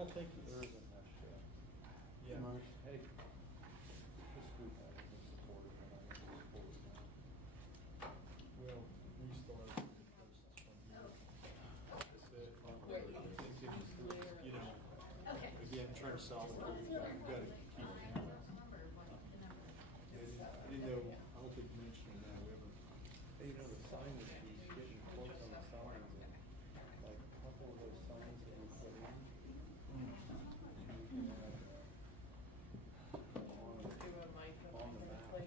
don't think there is a mesh. Yeah. Hey, this group hasn't been supportive, and I think we're supportive now. We'll restart the process from here. You know, again, trying to solve it. We've got to keep. I didn't know. I don't think you mentioned that. We ever. Hey, you know, the sign that he's getting quotes on the signs, and like a couple of those signs that we put in. On the map. A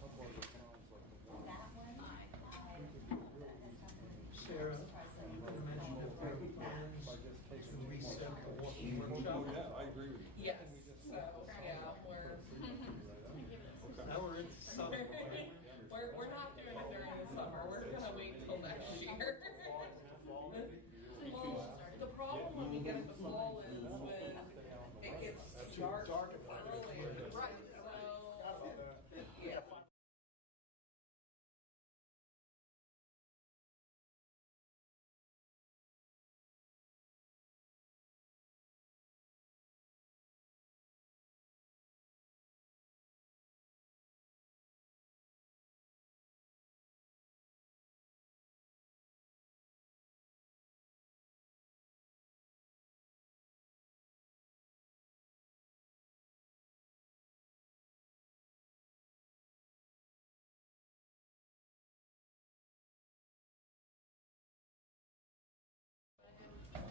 couple of the towns, like the one. Sarah, you mentioned if there were plans to reset the walking workshop. Oh, yeah, I agree with you. Yes, so, yeah, Now we're into summer. we're not doing it during the summer. We're gonna wait till next year. Well, the problem when we get into fall is when it gets dark early. Right, so, yeah. It's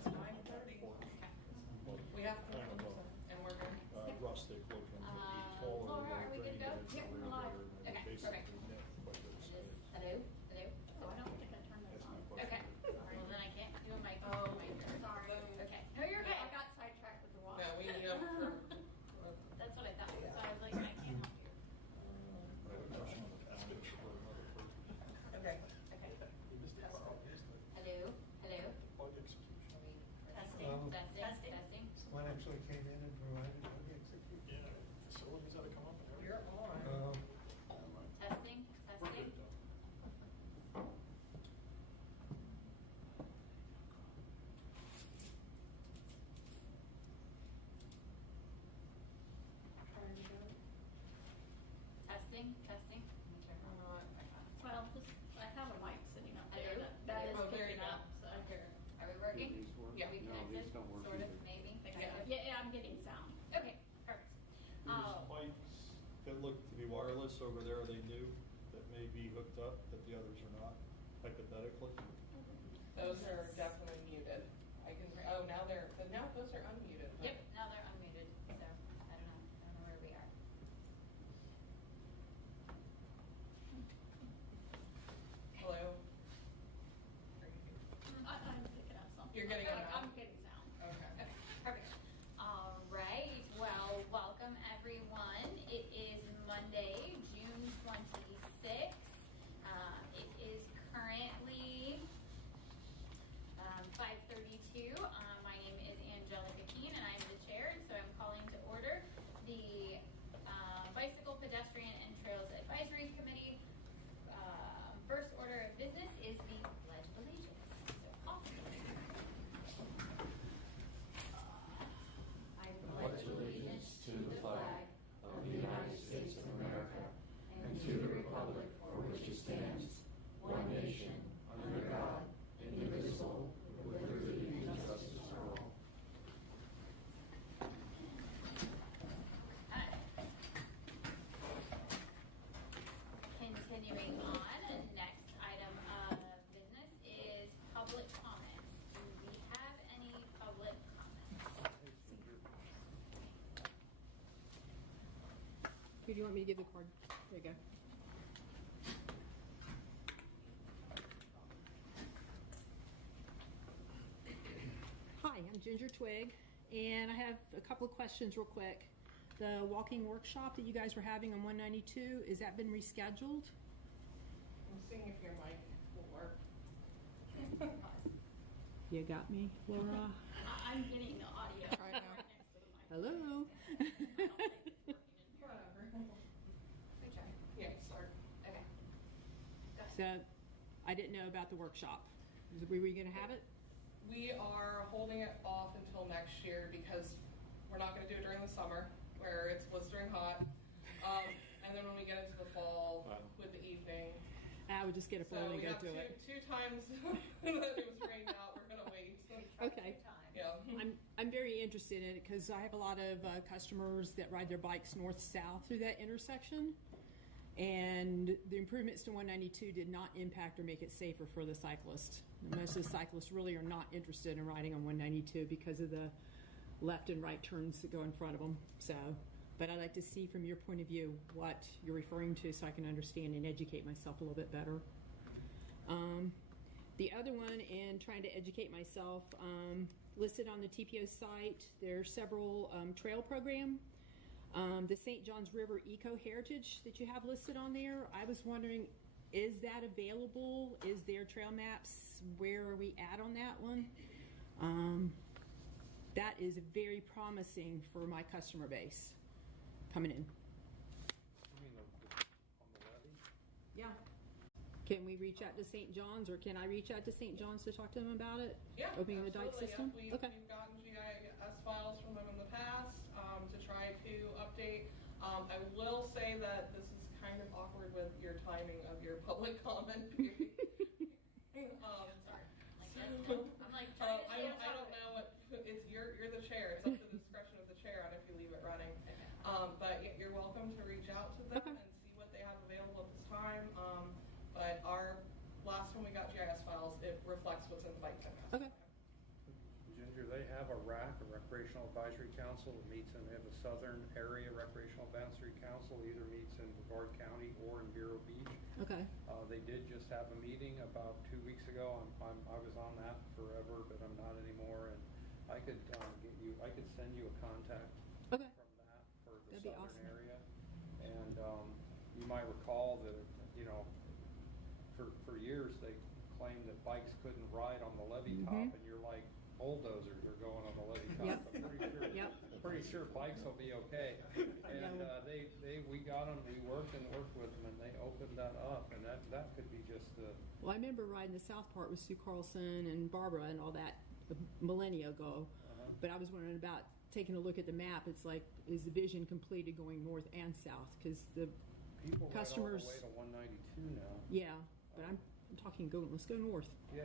9:30. We have to, and we're good. Rustic looking, taller. Laura, are we good to go? Here, we're live. Okay, perfect. Hello? Hello? Oh, I don't think I turned those on. Okay. Well, then I can't do a mic. Oh, sorry. Okay. No, you're okay. I got sidetracked with the watch. No, we need That's what I thought. So I was like, I can't help you. Okay. Okay. Hello? Hello? Testing. One actually came in and provided the execution. Yeah, facilities ought to come up and everything. You're on. Testing. Testing. Well, I have a mic sitting up there that is picking up. So are we working? Yeah, we connected. Sort of, maybe. Yeah, I'm getting sound. Okay, perfect. There's mics that look to be wireless over there. Are they new? That may be hooked up, that the others are not, hypothetically. Those are definitely muted. I can. Oh, now those are unmuted. Yep, now they're unmuted. So I don't know where we are. Hello. I'm picking up something. You're getting I'm getting sound. Okay. Perfect. All right. Well, welcome everyone. It is Monday, June 26th. It is currently 5:32. My name is Angelica Keene, and I'm the chair, and so I'm calling to order the Bicycle, Pedestrian, and Trails Advisory Committee. First order of business is the Pledge of Allegiance. So, awesome. I pledge allegiance to the flag of the United States of America and to the republic for which it stands, one nation, under God, indivisible, with liberty and justice for all. Continuing on, the next item of business is public comments. Do we have any public comments? Who do you want me to give the card? There you go. Hi, I'm Ginger Twig, and I have a couple of questions real quick. The walking workshop that you guys were having on 192, has that been rescheduled? I'm seeing if your mic will work. You got me, Laura? I'm getting the audio Try now. right next to the mic. Hello? Whatever. Good try. Yeah, start. Okay. So, I didn't know about the workshop. Were we going to have it? We are holding it off until next year because we're not going to do it during the summer where it's blistering hot. And then when we get into the fall with the evening. I would just get up early and go to it. Two times that it was rained out. We're going to wait. Okay. Yeah. I'm very interested in it because I have a lot of customers that ride their bikes north-south through that intersection. And the improvements to 192 did not impact or make it safer for the cyclist. Most of the cyclists really are not interested in riding on 192 because of the left and right turns that go in front of them. So, but I'd like to see from your point of view what you're referring to so I can understand and educate myself a little bit better. The other one, in trying to educate myself, listed on the TPO site, there are several trail programs. The St. Johns River Eco Heritage that you have listed on there, I was wondering, is that available? Is there trail maps? Where are we at on that one? That is very promising for my customer base coming in. You mean on the levee? Yeah. Can we reach out to St. John's, or can I reach out to St. John's to talk to them about it? Yeah, opening the dike absolutely. system. Yeah. Okay. We've gotten GIS files from them in the past to try to update. I will say that this is kind of awkward with your timing of your public comment period. Sorry. I'm like trying to stay on I don't topic. know what it's. You're the chair. It's up to the discretion of the chair on if you leave it running. But yeah, you're welcome to reach out to them and see what they have available at this time. But our last time we got GIS files, it reflects what's in the bike pen. Okay. Ginger, they have a RAC, a Recreational Advisory Council, that meets in, they have a Southern Area Recreational Advisory Council, either meets in Brevard County or in Vero Beach. Okay. They did just have a meeting about 2 weeks ago. I was on that forever, but I'm not anymore. And I could I could send you a contact Okay. from that for the That'd be Southern awesome. area. And you might recall that, for years they claimed that bikes couldn't ride on the levee top, and you're like, bulldozers are going on the levee top. Yep. I'm pretty sure bikes will be okay. And we got them, we worked with them, and they opened that up, and that could be just the. Well, I remember riding the south part with Sue Carlson and Barbara and all that a millennia ago. But I was wondering about taking a look at the map. It's like, is the vision completed going north and south? Because the People customers. ride all the way to 192 now. Yeah, but I'm talking let's go north. Yeah.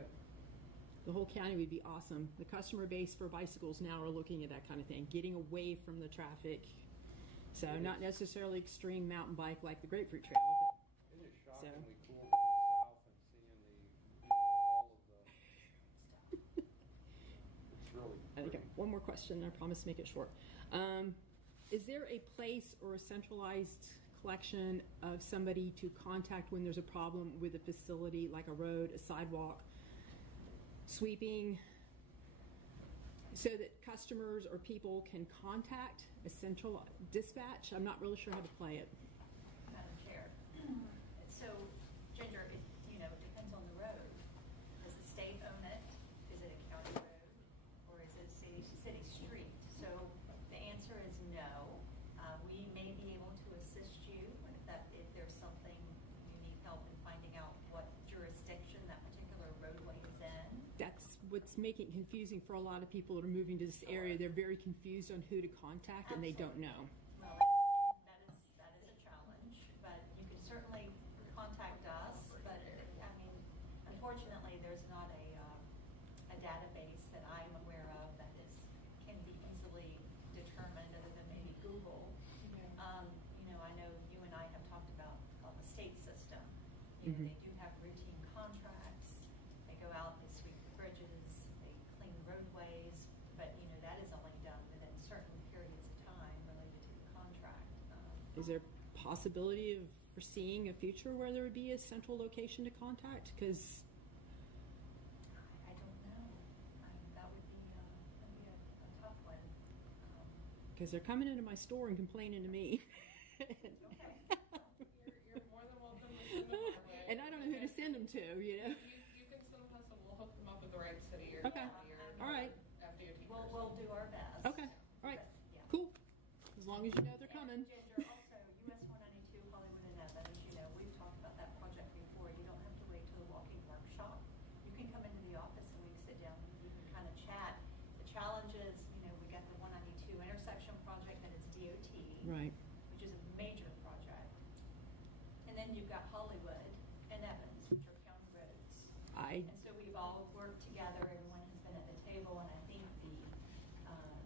The whole county would be awesome. The customer base for bicycles now are looking at that kind of thing, getting away from the traffic. So not necessarily extreme mountain bike like the Grapefruit Trail, but It is shockingly cool going south and seeing all of the. It's really. okay, one more question, I promise to make it short. Is there a place or a centralized collection of somebody to contact when there's a problem with a facility, like a road, a sidewalk, sweeping, so that customers or people can contact a central dispatch? I'm not really sure how to play it. Madam Chair. So, Ginger, it depends on the road. Does the state own it? Is it a county road? Or is it a city street? So the answer is no. We may be able to assist you if there's something you need help in finding out what jurisdiction that particular roadway is in. That's what's making it confusing for a lot of people that are moving to this area. They're very confused on who to contact, and they don't know. Well, that is a challenge, but you can certainly contact us. But unfortunately, there's not a database that I'm aware of that can be easily determined, other than maybe Google. I know you and I have talked about the state system. They do have routine contracts. They go out, they sweep the bridges, they clean roadways, but that is only done within certain periods of time related to the contract. Is there possibility of foreseeing a future where there would be a central location to contact? Because I don't know. That would be a tough one. they're coming into my store and complaining to me. Okay. You're more than welcome to send them our way. And I don't know who to send them to, You can send them us and we'll hook them up with the right city or Okay. county or All right. FDOT. We'll do our best. Okay. All right. But, yeah. Cool. As long as you know they're coming. Ginger, also, US 192, Hollywood and Evan, as you know, we've talked about that project before. You don't have to wait till the walking workshop. You can come into the office and we can sit down and you can kind then you've got Hollywood and Evans, which are county roads. I, And so we've all worked together, everyone has been at the table, and I think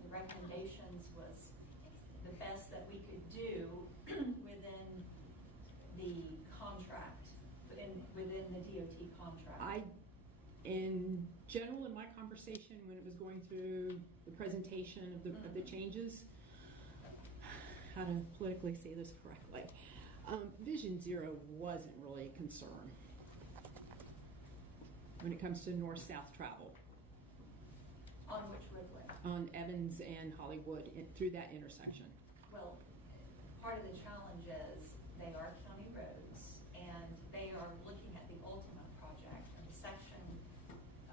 the recommendations was the best that we could do within the contract, within the DOT contract. in general, in my conversation, when it was going through the presentation of the changes, how to politically say this correctly, Vision Zero wasn't really a concern when it comes to north-south travel On which roadway? on Evans and Hollywood through that intersection. Well, part of the challenge is they are county roads, and they are looking at the ultimate project, and the section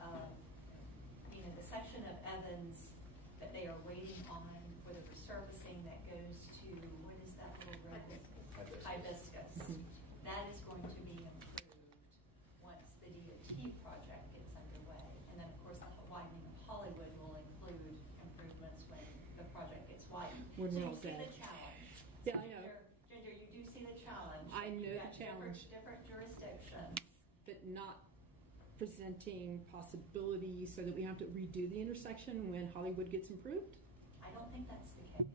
of, the section of Evans that they are waiting on for the resurfacing that goes to, what is that little road? Hibiscus. That is going to be improved once the DOT project gets underway. And then, of course, the widening of Hollywood will include improvements when the project gets widened. When So we're you all see done. the challenge. Yeah, I know. Ginger, you do see the challenge. I know You've the got challenge. Different jurisdictions. But not presenting possibilities so that we have to redo the intersection when Hollywood gets improved? I don't think that's the case.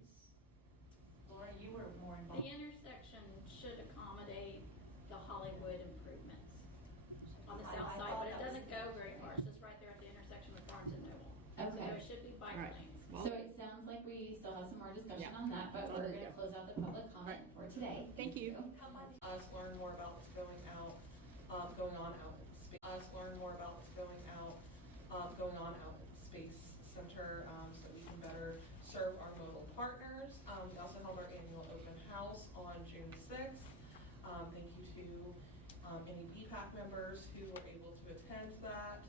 Laura, you were more The involved. intersection should accommodate the Hollywood improvements on the I south side, thought but it that was doesn't the go case. very far. It's just right there at the intersection with Barnes and Noble. So Okay. there should be bike Right. lanes. Well, So it sounds like we still have some more discussion Yeah. on that, but we're Yeah. gonna close out the public comment for today. Thank you. Come on. Us learn more about what's going on out in space. Us learn more about what's going on out at the Space Center, so that we can better serve our mobile partners. We also held our annual open house on June 6th. Thank you to any BPAC members who were able to attend that.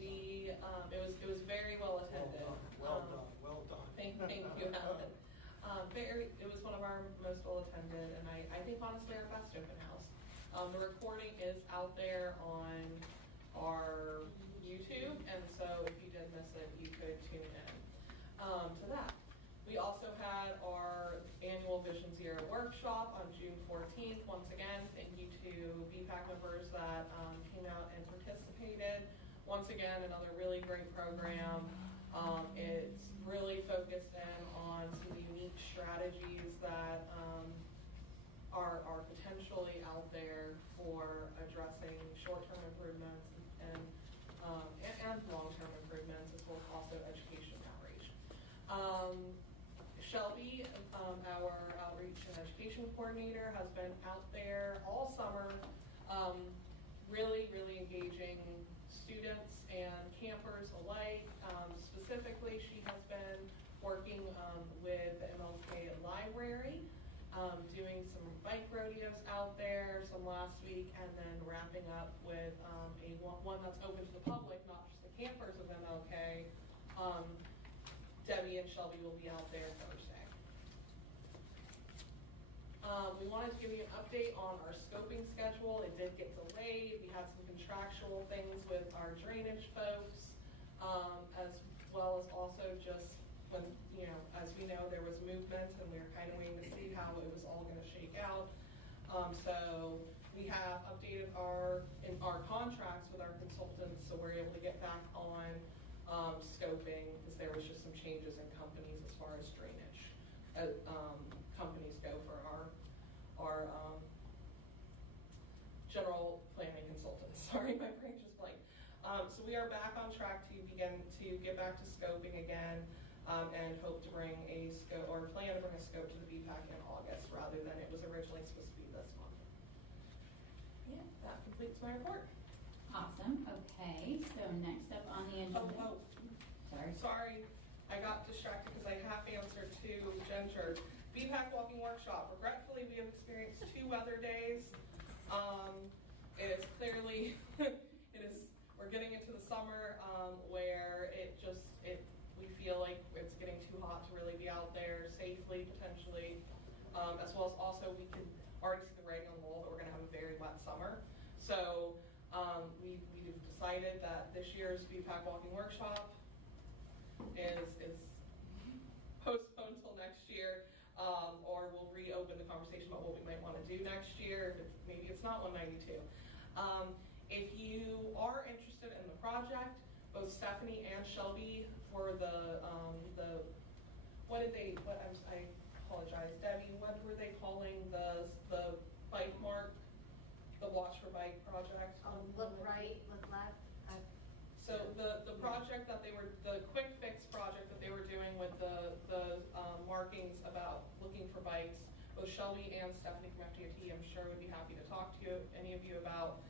It was very well attended. Well done. Thank you, Helen. It was one of our most well attended, and I think honestly our best open house. The recording is out there on our YouTube, and so if you did miss it, you could tune in to that. We also had our annual Vision Zero workshop on June 14th. Once again, thank you to BPAC members that came out and participated. Once again, another really great program. It's really focused in on some unique strategies that are potentially out there for addressing short-term improvements and long-term improvements, as well as also education outreach. Shelby, our outreach and education coordinator, has been out there all summer, really engaging students and campers alike. Specifically, she has been working with the MLK Library, doing some bike rodeos out there, some last week, and then wrapping up with one that's open to the public, not just the campers of MLK. Debbie and Shelby will be out there Thursday. We wanted to give you an update on our scoping schedule. It did get delayed. We had some contractual things with our drainage folks, as well as also just when, as we know, there was movement and we were kind of waiting to see how it was all going to shake out. So we have updated our contracts with our consultants, so we're able to get back on scoping, because there was just some changes in companies as far as drainage companies go for our general planning consultants. Sorry, my brain just blanked. So we are back on track to begin to get back to scoping again, and hope to bring plan to bring a scope to the BPAC in August rather than it was originally supposed to be this month. Yeah, that completes my report. Awesome, okay, so next up on the agenda. Sorry, I got distracted because I half answered to Ginger. BPAC walking workshop. Regretfully, we have experienced 2 weather days. It is clearly, we're getting into the summer where we feel like it's getting too hot to really be out there safely, potentially, as well as also we can already see the writing on the wall that we're going to have a very wet summer. So we've decided that this year's BPAC walking workshop is postponed till next year, or we'll reopen open to conversation about what we might want to do next year. If maybe it's not 192. If you are interested in the project, both Stephanie and Shelby for I apologize, Debbie, what were they calling the bike mark, the Watch for Bike project? Look right, look left. So the project that the quick fix project that they were doing with the markings about looking for bikes, both Shelby and Stephanie from FDOT, I'm sure would be happy to talk to any of you about.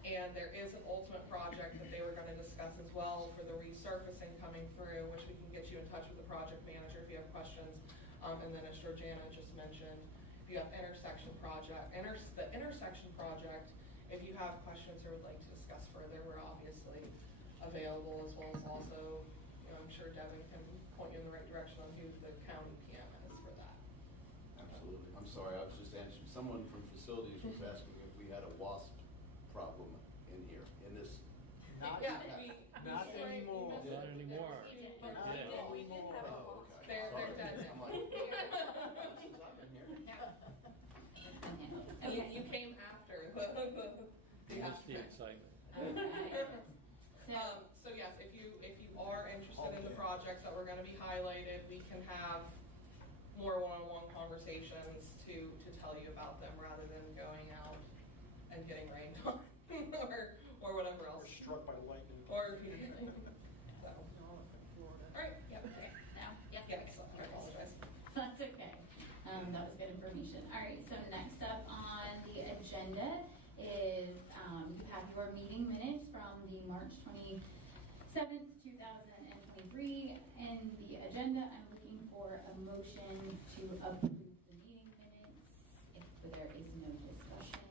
And there is an ultimate project that they were going to discuss as well for the resurfacing coming through, which we can get you in touch with the project manager if you have questions. And then as Georgiana just mentioned, if you have the intersection project, if you have questions or would like to discuss further, we're obviously available, as well as also, I'm sure Devin can point you in the right direction on who the county PM is for that. Absolutely. I'm sorry, I was just answering. Someone from facilities was asking if we had a WASP problem in here, in this. Not anymore. Not anymore. We did have a Oh, walk. okay. They're dead now. I'm like, since I've been here. And you came after the That's the aspect. excitement. Okay. So yes, if you are interested in the projects that we're going to be highlighted, we can have more one-on-one conversations to tell you about them rather than going out and getting rained on or whatever else. Or struck by lightning. Or so. All right. Yeah. No? Yes. Yes. I apologize. That's okay. That was good information. All right, so next up on the agenda is you have your meeting minutes from the March 27th, 2023. In the agenda, I'm looking for a motion to approve the meeting minutes if there is no discussion.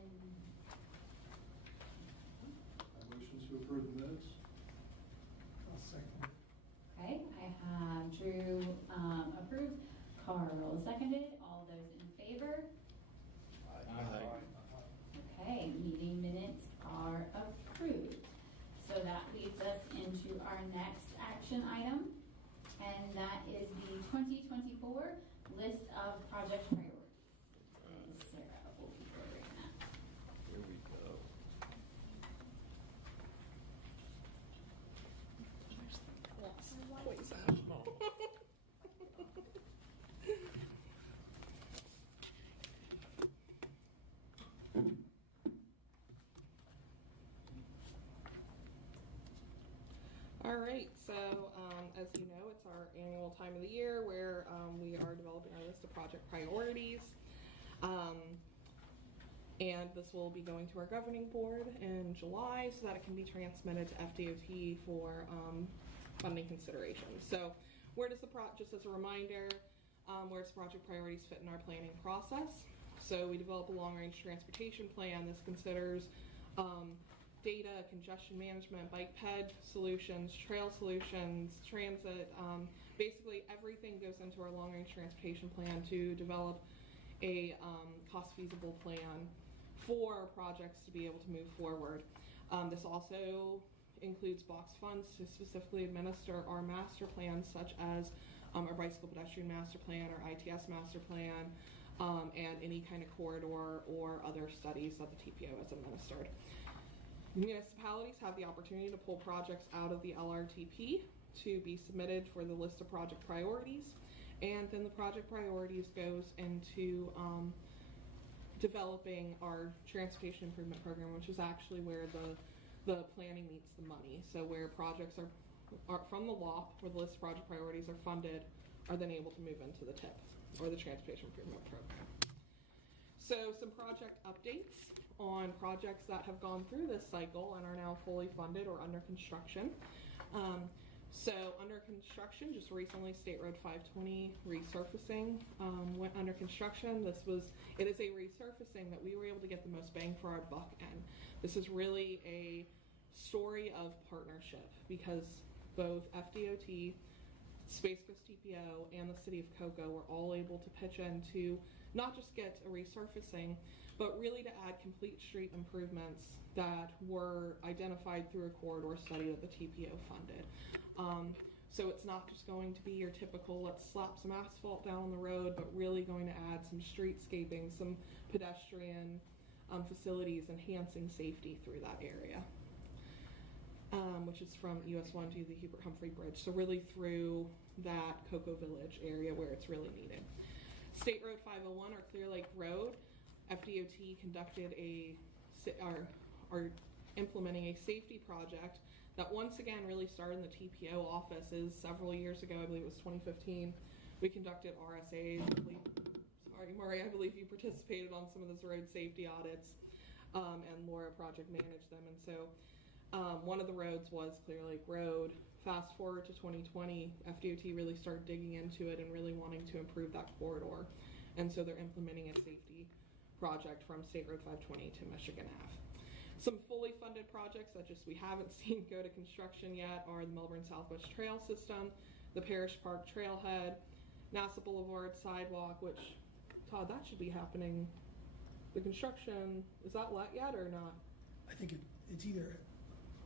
Motion to approve the minutes? I'll second it. Okay, I have Drew approved, Carl seconded. All those in favor? Okay, meeting minutes are approved. So that leads us into our next action item, and that is the 2024 list of project priorities. And Sarah will be ordering that. Here we go. All right, so as you know, it's our annual time of the year where we are developing our list of project priorities. And this will be going to our governing board in July so that it can be transmitted to FDOT for funding considerations. So where does just as a reminder, where does project priorities fit in our planning process? So we develop a long-range transportation plan. This considers data, congestion management, bike ped solutions, trail solutions, transit. Basically, everything goes into our long-range transportation plan to develop a cost-feasible plan for projects to be able to move forward. This also includes box funds to specifically administer our master plans, such as our bicycle pedestrian master plan, our ITS master plan, and any kind of corridor or other studies that the TPO has administered. Municipalities have the opportunity to pull projects out of the LRTP to be submitted for the list of project priorities, and then the project priorities goes into developing our transportation improvement program, which is actually where the planning meets the money. So where projects are from the law, where the list of project priorities are funded, are then able to move into the TIP, or the transportation improvement program. So some project updates on projects that have gone through this cycle and are now fully funded or under construction. So under construction, just recently, State Road 520 resurfacing went under construction. It is a resurfacing that we were able to get the most bang for our buck in. This is really a story of partnership because both FDOT, Space Coast TPO, and the City of Cocoa were all able to pitch in to not just get a resurfacing, but really to add complete street improvements that were identified through a corridor study that the TPO funded. So it's not just going to be your typical, let's slap some asphalt down on the road, but really going to add some streetscaping, some pedestrian facilities, enhancing safety through that area, which is from US 1 to the Hubert Humphrey Bridge. So really through that Cocoa Village area where it's really needed. State Road 501, or Clear Lake Road, FDOT conducted are implementing a safety project that once again really started in the TPO offices several years ago. I believe it was 2015. We conducted RSAs. Murray, I believe you participated on some of those road safety audits, and Laura project managed them. And so one of the roads was Clear Lake Road. Fast forward to 2020, FDOT really started digging into it and really wanting to improve that corridor. And so they're implementing a safety project from State Road 520 to Michigan Ave. Some fully funded projects that just we haven't seen go to construction yet are the Melbourne Southwest Trail System, the Parish Park Trailhead, NASA Boulevard Sidewalk, which, Todd, that should be happening. The construction, is that let yet or not? I think it's either,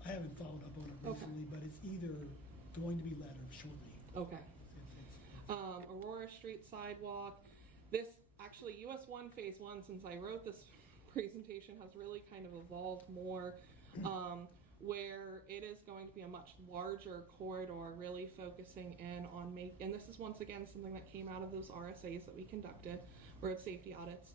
I haven't followed up on it recently, but it's either going to be let or shortly. Okay. Aurora Street Sidewalk. This, actually, US 1 Phase 1, since I wrote this presentation, has really kind of evolved more, where it is going to be a much larger corridor, really focusing in on and this is once again something that came out of those RSAs that we conducted, road safety audits,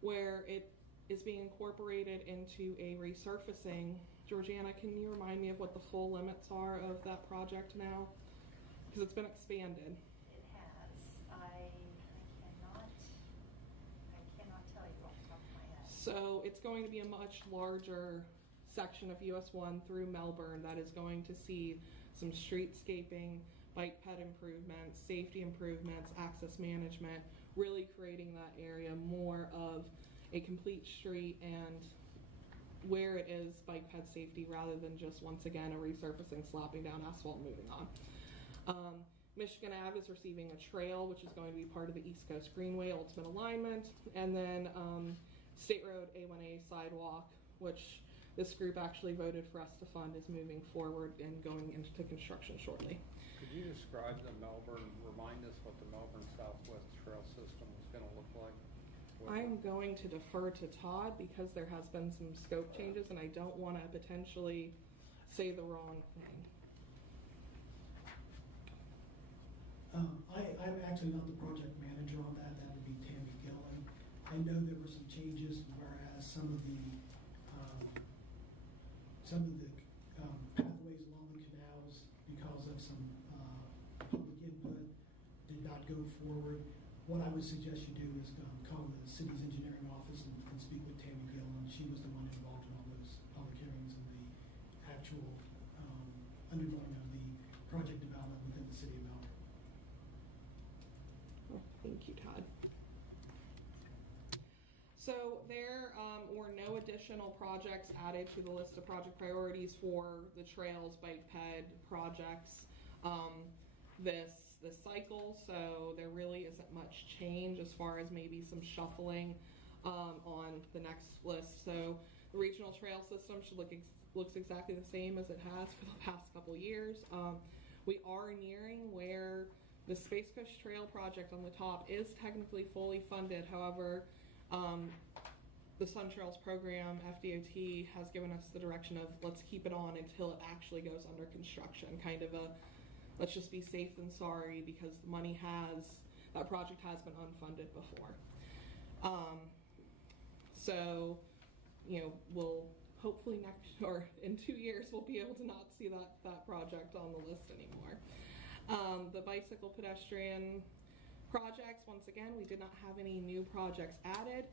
where it is being incorporated into a resurfacing. Georgiana, can you remind me of what the full limits are of that project now? Because it's been expanded. It has. I cannot tell you off the top of my head. So it's going to be a much larger section of US 1 through Melbourne that is going to see some streetscaping, bike ped improvements, safety improvements, access management, really creating that area more of a complete street and where it is bike ped safety rather than just once again a resurfacing, slapping down asphalt, moving on. Michigan Ave is receiving a trail, which is going to be part of the East Coast Greenway Ultimate Alignment, and then State Road A1A sidewalk, which this group actually voted for us to fund, is moving forward and going into construction shortly. Could you describe remind us what the Melbourne Southwest Trail System is going to look like? I'm going to defer to Todd because there has been some scope changes and I don't want to potentially say the wrong thing. I'm actually not the project manager on that. That would be Tammy Gillen. I know there were some changes, whereas some of the pathways along the canals, because of some public input, did not go forward. What I would suggest you do is call the city's engineering office and speak with Tammy Gillen. She was the one involved in all those public hearings and the actual undergoing of the project development within the city of Melbourne. Thank you, Todd. So there were no additional projects added to the list of project priorities for the trails bike ped projects this cycle. So there really isn't much change as far as maybe some shuffling on the next list. So the regional trail system should looks exactly the same as it has for the past couple years. We are nearing where the Space Coast Trail project on the top is technically fully funded. However, the Sun Trails program, FDOT, has given us the direction of let's keep it on until it actually goes under construction. Kind of a let's just be safe than sorry, because the that project has been unfunded before. So, we'll hopefully in 2 years we'll be able to not see that project on the list anymore. The bicycle pedestrian projects, once again, we did not have any new projects added.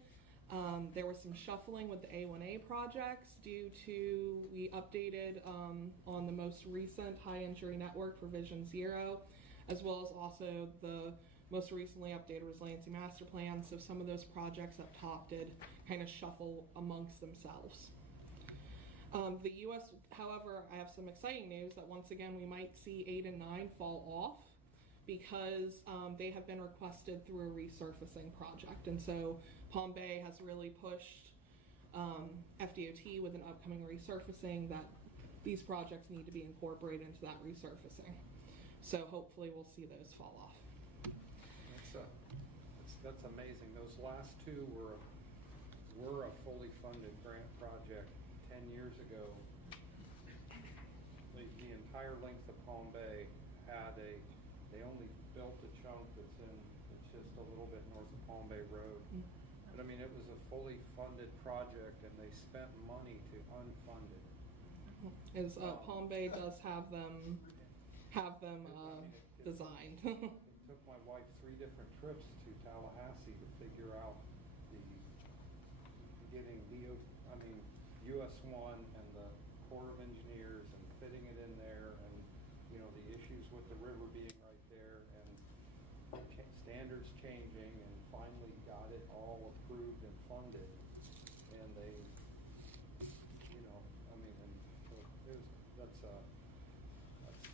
There was some shuffling with the A1A projects due to we updated on the most recent high injury network for Vision Zero, as well as also the most recently updated resiliency master plan. So some of those projects up top did kind of shuffle amongst themselves. The US, however, I have some exciting news that once again we might see 8 and 9 fall off because they have been requested through a resurfacing project. And so Palm Bay has really pushed FDOT with an upcoming resurfacing that these projects need to be incorporated into that resurfacing. So hopefully we'll see those fall off. That's amazing. Those last two were a fully funded grant project 10 years ago. The entire length of Palm Bay they only built a chunk it's just a little bit north of Palm Bay Road. But I mean, it was a fully funded project and they spent money to unfund it. Palm Bay does have them designed. It took my wife 3 different trips to Tallahassee to figure out getting US 1 and the Corps of Engineers and fitting it in there, and the issues with the river being right there and standards changing, and finally got it all approved and funded. And they, that's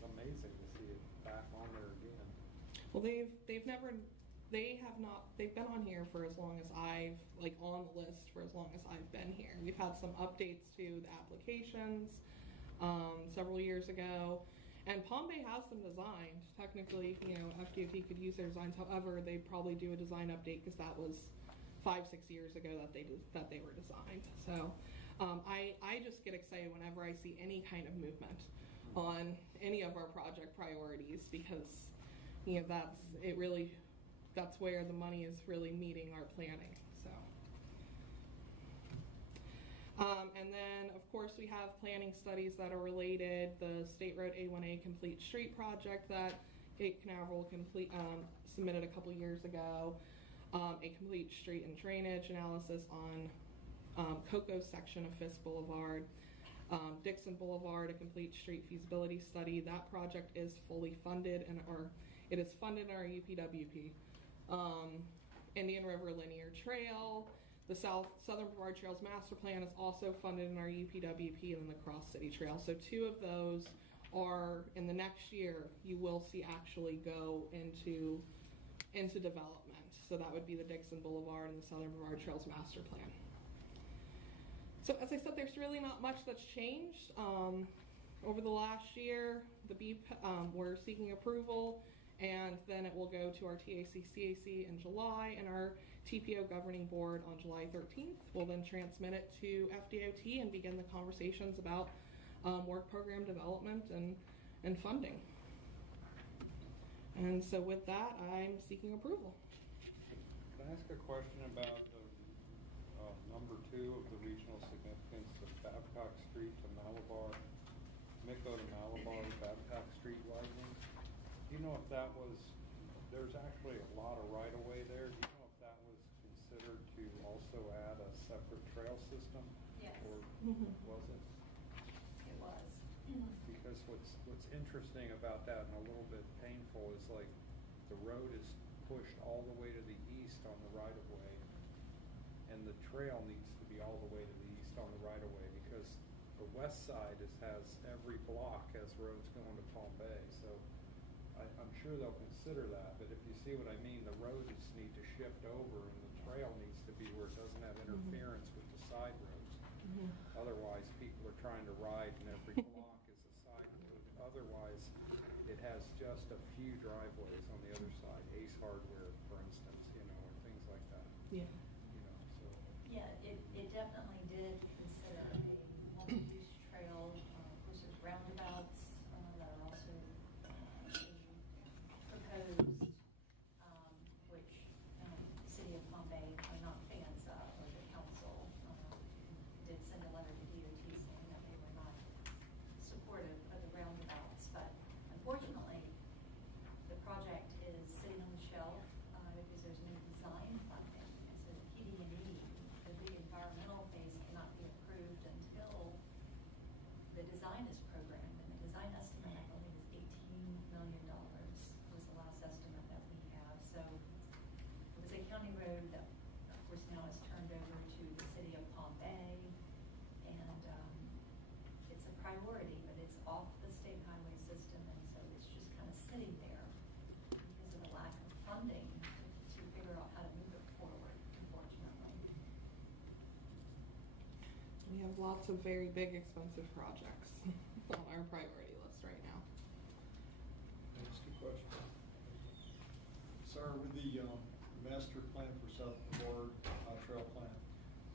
amazing to see it back on there again. Well, they've been on here for as long as on the list for as long as I've been here. We've had some updates to the applications several years ago, and Palm Bay has them designed. Technically, FDOT could use their designs. However, they probably do a design update because that was 5-6 years ago that they were designed. So I just get excited whenever I see any kind of movement on any of our project priorities, because that's where the money is really meeting our planning. So, and then of course we have planning studies that are related. The State Road A1A Complete Street project that Cape Canaveral submitted a couple years ago. A complete street and drainage analysis on Cocoa section of Fisk Boulevard. Dixon Boulevard, a complete street feasibility study. That project is fully funded it is funded in our UPWP. Indian River Linear Trail, the Southern Brevard Trails Master Plan is also funded in our UPWP, and the Cross City Trail. So 2 of those are in the next year. You will see actually go into development. So that would be the Dixon Boulevard and the Southern Brevard Trails Master Plan. So as I said, there's really not much that's changed over the last year. The BEEP, we're seeking approval, and then it will go to our TAC-CAC in July, and our TPO Governing Board on July 13th. We'll then transmit it to FDOT and begin the conversations about work program development and funding. And so with that, I'm seeking approval. Can I ask a question about number 2 of the regional significance of Babcock Street to Malabar, Micco to Malabar, Babcock Street widening? Do you know if that was, there's actually a lot of right-of-way there. Do you know if that was considered to also add a separate trail system? Yes. Or was it? It was. Because what's interesting about that and a little bit painful is the road is pushed all the way to the east on the right-of-way, and the trail needs to be all the way to the east on the right-of-way, because the west side has every block has roads going to Palm Bay. So I'm sure they'll consider that, but if you see what I mean, the roads need to shift over, and the trail needs to be where it doesn't have interference with the side roads. Otherwise, people are trying to ride, and every block is a side road. Otherwise, it has just a few driveways on the other side, Ace Hardware, for instance, or things like that. Yeah. So. Yeah, it definitely did consider a multi-use trail. Of course, there's roundabouts that are also proposed, which the City of Palm Bay are not fans of, or the council did send a letter to DOT saying that they were not supportive of the roundabouts. But unfortunately, the project is sitting on the shelf because there's no design funding. And so the PD&E, the big environmental phase, cannot be approved until the design is programmed. And the design estimate, I believe, is $18 million was the last estimate that we have. So it was a county road that, of course, now is turned over to the City of Palm Bay. And it's a priority, but it's off the state highway system, and so it's just kind of sitting there because of the lack of funding to figure out how to move it forward, unfortunately. We have lots of very big, expensive projects. our priority list right now. That's a good question. Sir, with the master plan for South Boulevard Trail Plan,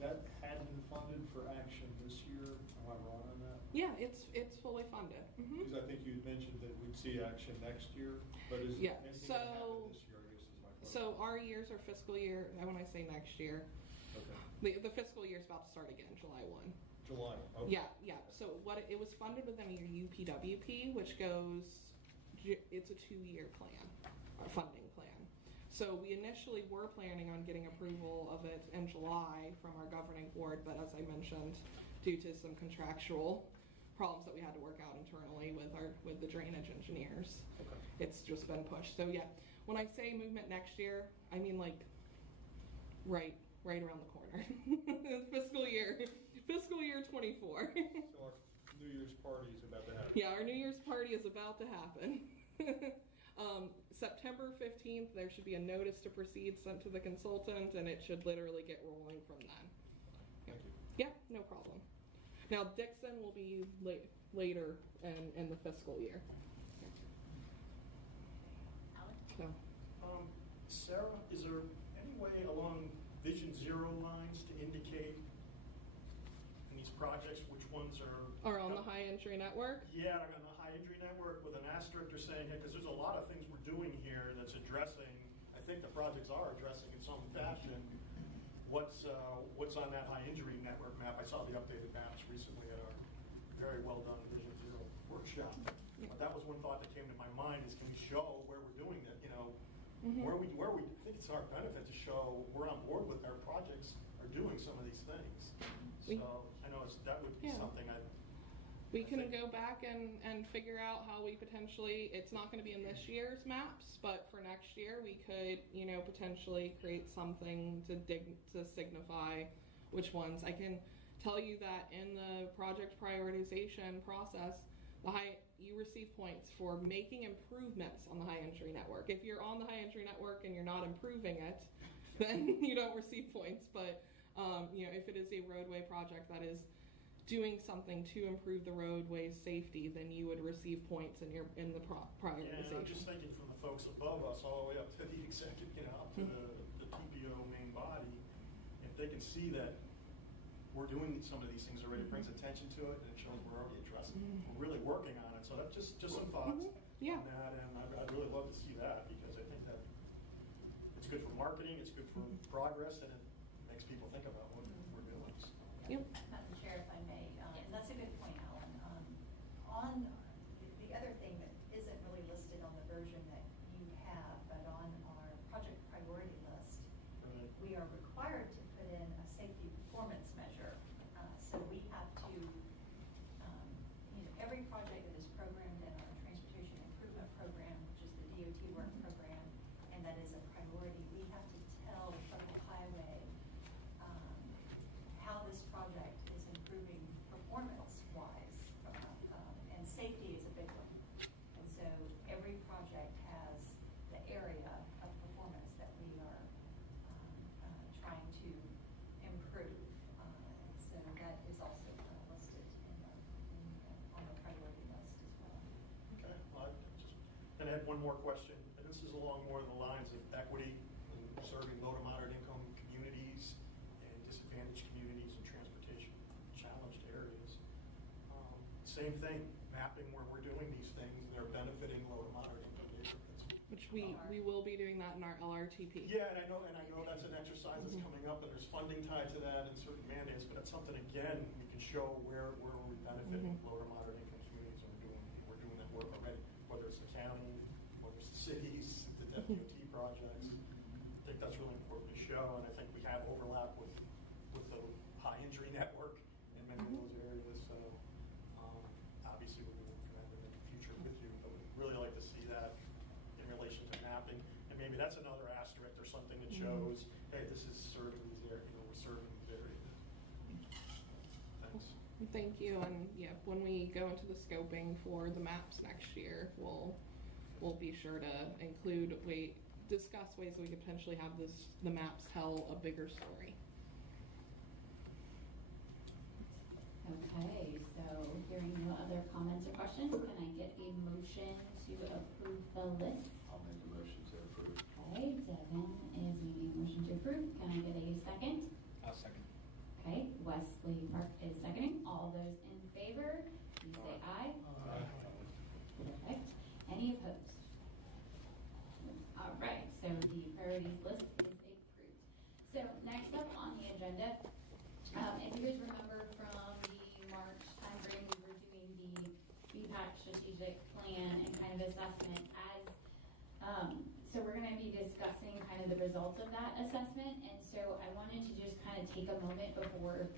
that had been funded for action this year. Am I wrong on that? Yeah, it's fully funded. Because I think you had mentioned that we'd see action next year, but is Yeah, anything going to happen this year, I guess is my question. So our years are fiscal year, when I say next year, Okay. the fiscal year is about to start again, July 1. July, okay. Yeah. So it was funded within your UPWP, which goes, it's a 2-year plan, a funding plan. So we initially were planning on getting approval of it in July from our governing board, but as I mentioned, due to some contractual problems that we had to work out internally with the drainage engineers, Okay. it's just been pushed. So yeah, when I say movement next year, I mean like right around the corner. fiscal year 24. So our New Year's party is about to happen. Yeah, our New Year's party is about to happen. September 15th, there should be a notice to proceed sent to the consultant, and it should literally get rolling from then. Thank you. Yeah, no problem. Now, Dixon will be later in the fiscal year. So, Sarah, is there any way along Vision Zero lines to indicate in these projects which ones are on the high entry network? Yeah, on the high entry network with an asterisk or saying, because there's a lot of things we're doing here that's addressing, I think the projects are addressing in some fashion what's on that high injury network map. I saw the updated maps recently at our very well done Vision Zero workshop. But that was one thought that came to my mind is, can we show where we're doing that, where we I think it's our benefit to show we're on board with our projects are doing some of these things. So I know that would be something we can go back and figure out how we potentially, it's not going to be in this year's maps, but for next year we could, potentially create something to signify which ones. I can tell you that in the project prioritization process, you receive points for making improvements on the high entry network. If you're on the high entry network and you're not improving it, then you don't receive points. But if it is a roadway project that is doing something to improve the roadway's safety, then you would receive points in the prioritization. Yeah, I'm just thinking from the folks above us all the way up to the executive, up to the TPO main body, if they can see that we're doing some of these things already, it brings attention to it, and it shows we're already addressing it. We're really working on it. So that's just some thoughts on that, and I'd really love to see that, because I think that it's good for marketing, it's good for progress, and it makes people think about what we're doing. So. Yep. Madam Chair, if I may, and that's a good point, Alan. On the other thing that isn't really listed on the version that you have, but on our project priority list, we are required to put in a safety performance measure. So we have to, every project that is programmed in our transportation improvement program, which is the DOT work program, and that is a priority, we have to tell the federal highway how this project is improving performance-wise, and safety is a big one. And so every project has the area of performance that we are trying to improve. And so that is also listed on the priority list as well. Okay, well, and I had one more question, and this is along more of the lines of equity and serving low to moderate income communities and disadvantaged communities and transportation challenged areas. Same thing, mapping where we're doing these things and they're benefiting low to moderate income neighborhoods. Which we will be doing that in our LRTP. Yeah, and I know that's an exercise that's coming up, and there's funding tied to that and certain mandates, but it's something, again, we can show where we're benefiting low to moderate income communities, and we're doing that work already, whether it's the county, whether it's the cities, the DOT projects. I think that's really important to show, and I think we have overlap with the high injury network in many of those areas, so obviously we're going to come out in the future with you, but we'd really like to see that in relation to mapping, and maybe that's another asterisk or something that shows, hey, this is serving these areas, we're serving these areas. Thanks. Thank you, and yeah, when we go into the scoping for the maps next year, we'll be sure to discuss ways that we could potentially have the maps tell a bigger story. Okay, so hearing no other comments or questions, can I get a motion to approve the list? I'll make a motion to approve. Okay, Devin is making a motion to approve. Can I get a second? I'll second. Okay, Wesley Park is seconding. All those in favor, please say aye. Perfect. Any opposed? All right, so the priorities list is approved. So next up on the agenda, if you guys remember from the March timeframe, we were doing the BPAC strategic plan and kind of assessment as, so we're going to be discussing kind of the results of that assessment. And so I wanted to just kind of take a moment before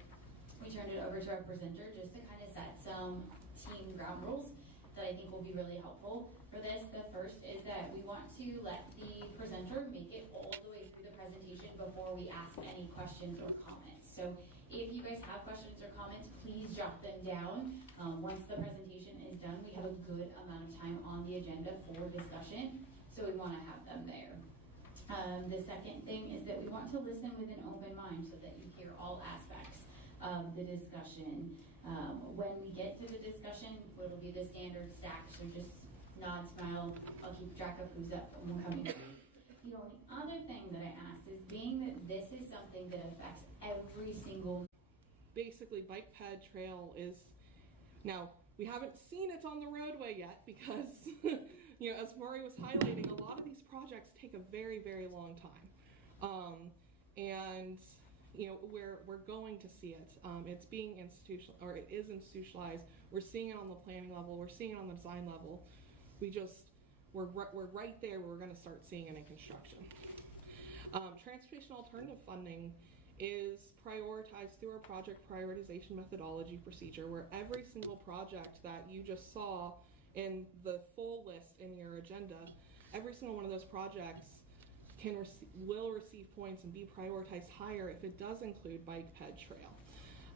we turn it over to our presenter just to kind of set some team ground rules that I think will be really helpful for this. The first is that we want to let the presenter make it all the way through the presentation before we ask any questions or comments. So if you guys have questions or comments, please jot them down. Once the presentation is done, we have a good amount of time on the agenda for discussion, so we want to have them there. The second thing is that we want to listen with an open mind so that you hear all aspects of the discussion. When we get to the discussion, it'll be the standard stack, so just nod, smile, I'll keep track of who's up and we're coming. The only other thing that I asked is, being that this is something that affects every single... Basically, bike ped trail is, now, we haven't seen it on the roadway yet because, you know, as Murray was highlighting, a lot of these projects take a very, very long time. And, you know, we're going to see it. It's being institutional, or it is institutionalized. We're seeing it on the planning level. We're seeing it on the design level. We're right there. We're going to start seeing it in construction. Transportation alternative funding is prioritized through our project prioritization methodology procedure, where every single project that you just saw in the full list in your agenda, every single one of those projects will receive points and be prioritized higher if it does include bike ped trail.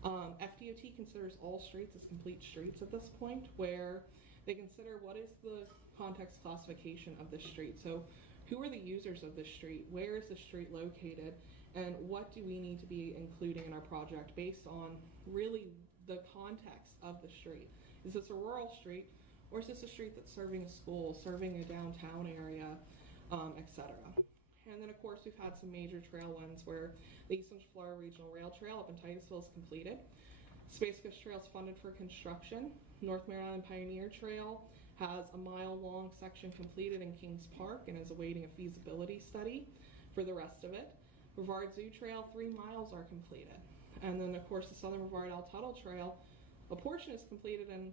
FDOT considers all streets as complete streets at this point, where they consider what is the context classification of the street. So who are the users of the street? Where is the street located? And what do we need to be including in our project based on really the context of the street? Is this a rural street, or is this a street that's serving a school, serving a downtown area, etc.? And then of course we've had some major trail wins where the Eastern Florida Regional Rail Trail up in Titusville is completed. Space Coast Trail is funded for construction. North Maryland Pioneer Trail has a mile-long section completed in Kings Park and is awaiting a feasibility study for the rest of it. Brevard Zoo Trail, 3 miles are completed. And then of course the Southern Brevard Al Tuttle Trail, a portion is completed and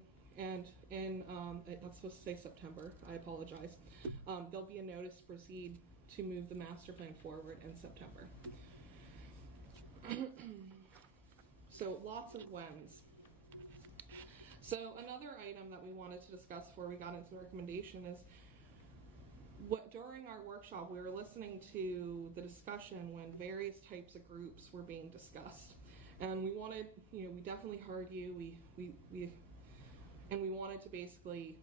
that's supposed to say September, I apologize. There'll be a notice to proceed to move the master plan forward in September. So lots of wins. So another item that we wanted to discuss before we got into the recommendation is during our workshop, we were listening to the discussion when various types of groups were being discussed. And we wanted, we definitely heard you, and we wanted to basically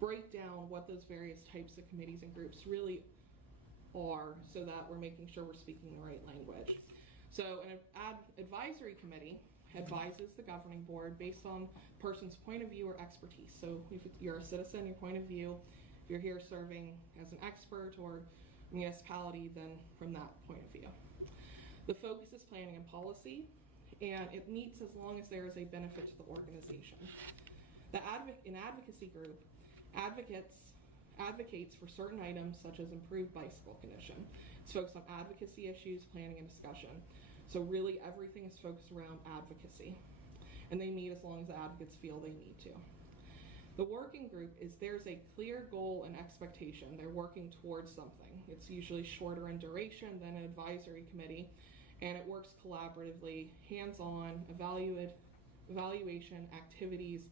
break down what those various types of committees and groups really are so that we're making sure we're speaking the right language. So an advisory committee advises the governing board based on the person's point of view or expertise. So if you're a citizen, your point of view, if you're here serving as an expert or municipality, then from that point of view. The focus is planning and policy, and it meets as long as there is a benefit to the organization. An advocacy group advocates for certain items such as improved bicycle condition. It's focused on advocacy issues, planning, and discussion. So really everything is focused around advocacy. And they meet as long as the advocates feel they need to. The working group is there's a clear goal and expectation. They're working towards something. It's usually shorter in duration than an advisory committee, and it works collaboratively, hands-on, evaluation, activities.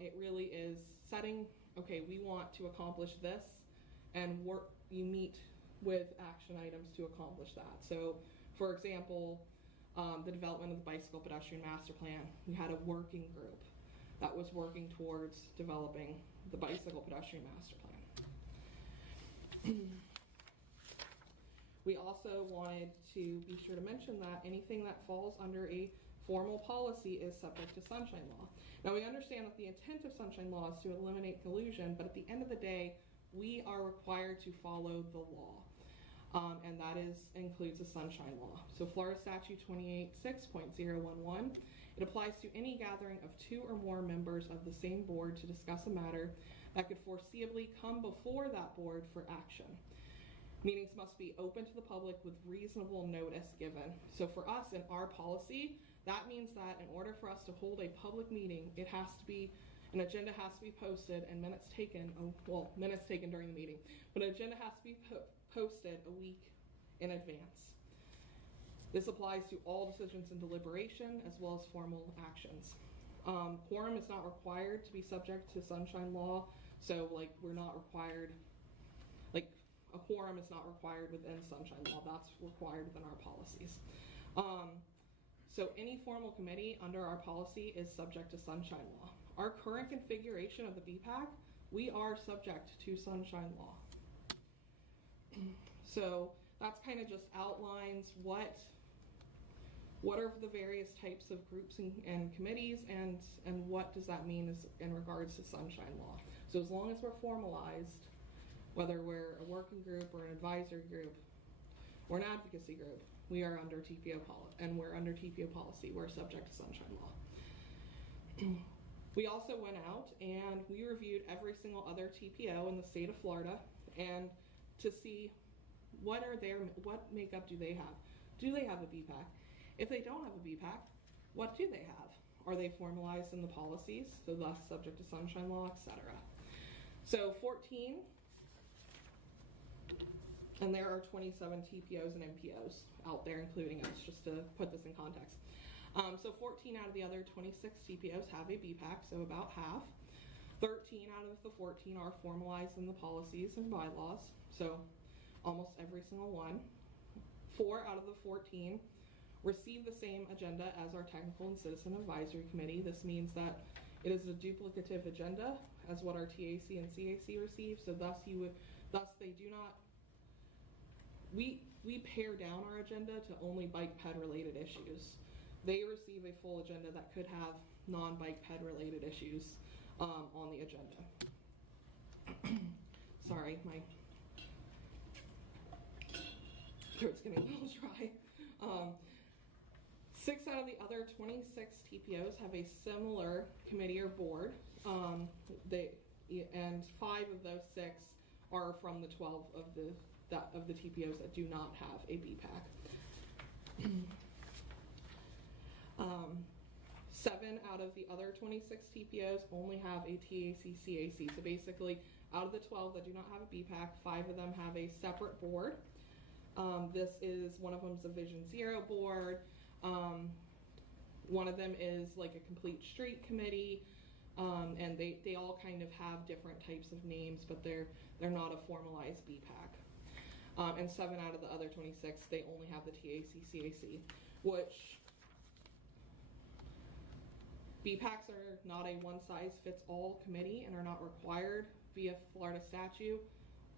It really is setting, okay, we want to accomplish this, and you meet with action items to accomplish that. So, for example, the development of the bicycle pedestrian master plan, we had a working group that was working towards developing the bicycle pedestrian master plan. We also wanted to be sure to mention that anything that falls under a formal policy is subject to sunshine law. Now, we understand that the intent of sunshine law is to eliminate collusion, but at the end of the day, we are required to follow the law. And that includes the sunshine law. So Florida Statute 28.6.011, it applies to any gathering of 2 or more members of the same board to discuss a matter that could foreseeably come before that board for action. Meetings must be open to the public with reasonable notice given. So for us in our policy, that means that in order for us to hold a public meeting, an agenda has to be posted and minutes taken during the meeting, but an agenda has to be posted a week in advance. This applies to all decisions and deliberation as well as formal actions. Quorum is not required to be subject to sunshine law, so we're not required, a quorum is not required within sunshine law. That's required within our policies. So any formal committee under our policy is subject to sunshine law. Our current configuration of the BPAC, we are subject to sunshine law. So that's kind of just outlines what are the various types of groups and committees, and what does that mean in regards to sunshine law. So as long as we're formalized, whether we're a working group or an advisory group or an advocacy group, we are under TPO policy, and we're under TPO policy. We're subject to sunshine law. We also went out and we reviewed every single other TPO in the state of Florida, and to see what makeup do they have. Do they have a BPAC? If they don't have a BPAC, what do they have? Are they formalized in the policies, so thus subject to sunshine law, etc.? So 14, and there are 27 TPOs and MPOs out there, including us, just to put this in context. So 14 out of the other 26 TPOs have a BPAC, so about half. 13 out of the 14 are formalized in the policies and bylaws, so almost every single one. 4 out of the 14 receive the same agenda as our Technical and Citizen Advisory Committee. This means that it is a duplicative agenda as what our TAC and CAC receive, so thus they do not, we pare down our agenda to only bike ped related issues. They receive a full agenda that could have non-bike ped related issues on the agenda. Sorry, my throat's getting a little dry. 6 out of the other 26 TPOs have a similar committee or board, and 5 of those 6 are from the 12 of the TPOs that do not have a BPAC. 7 out of the other 26 TPOs only have a TAC-CAC. So basically, out of the 12 that do not have a BPAC, 5 of them have a separate board. One of them is a Vision Zero board. One of them is like a complete street committee, and they all kind of have different types of names, but they're not a formalized BPAC. And 7 out of the other 26, they only have the TAC-CAC, which BPACs are not a one-size-fits-all committee and are not required via Florida statute.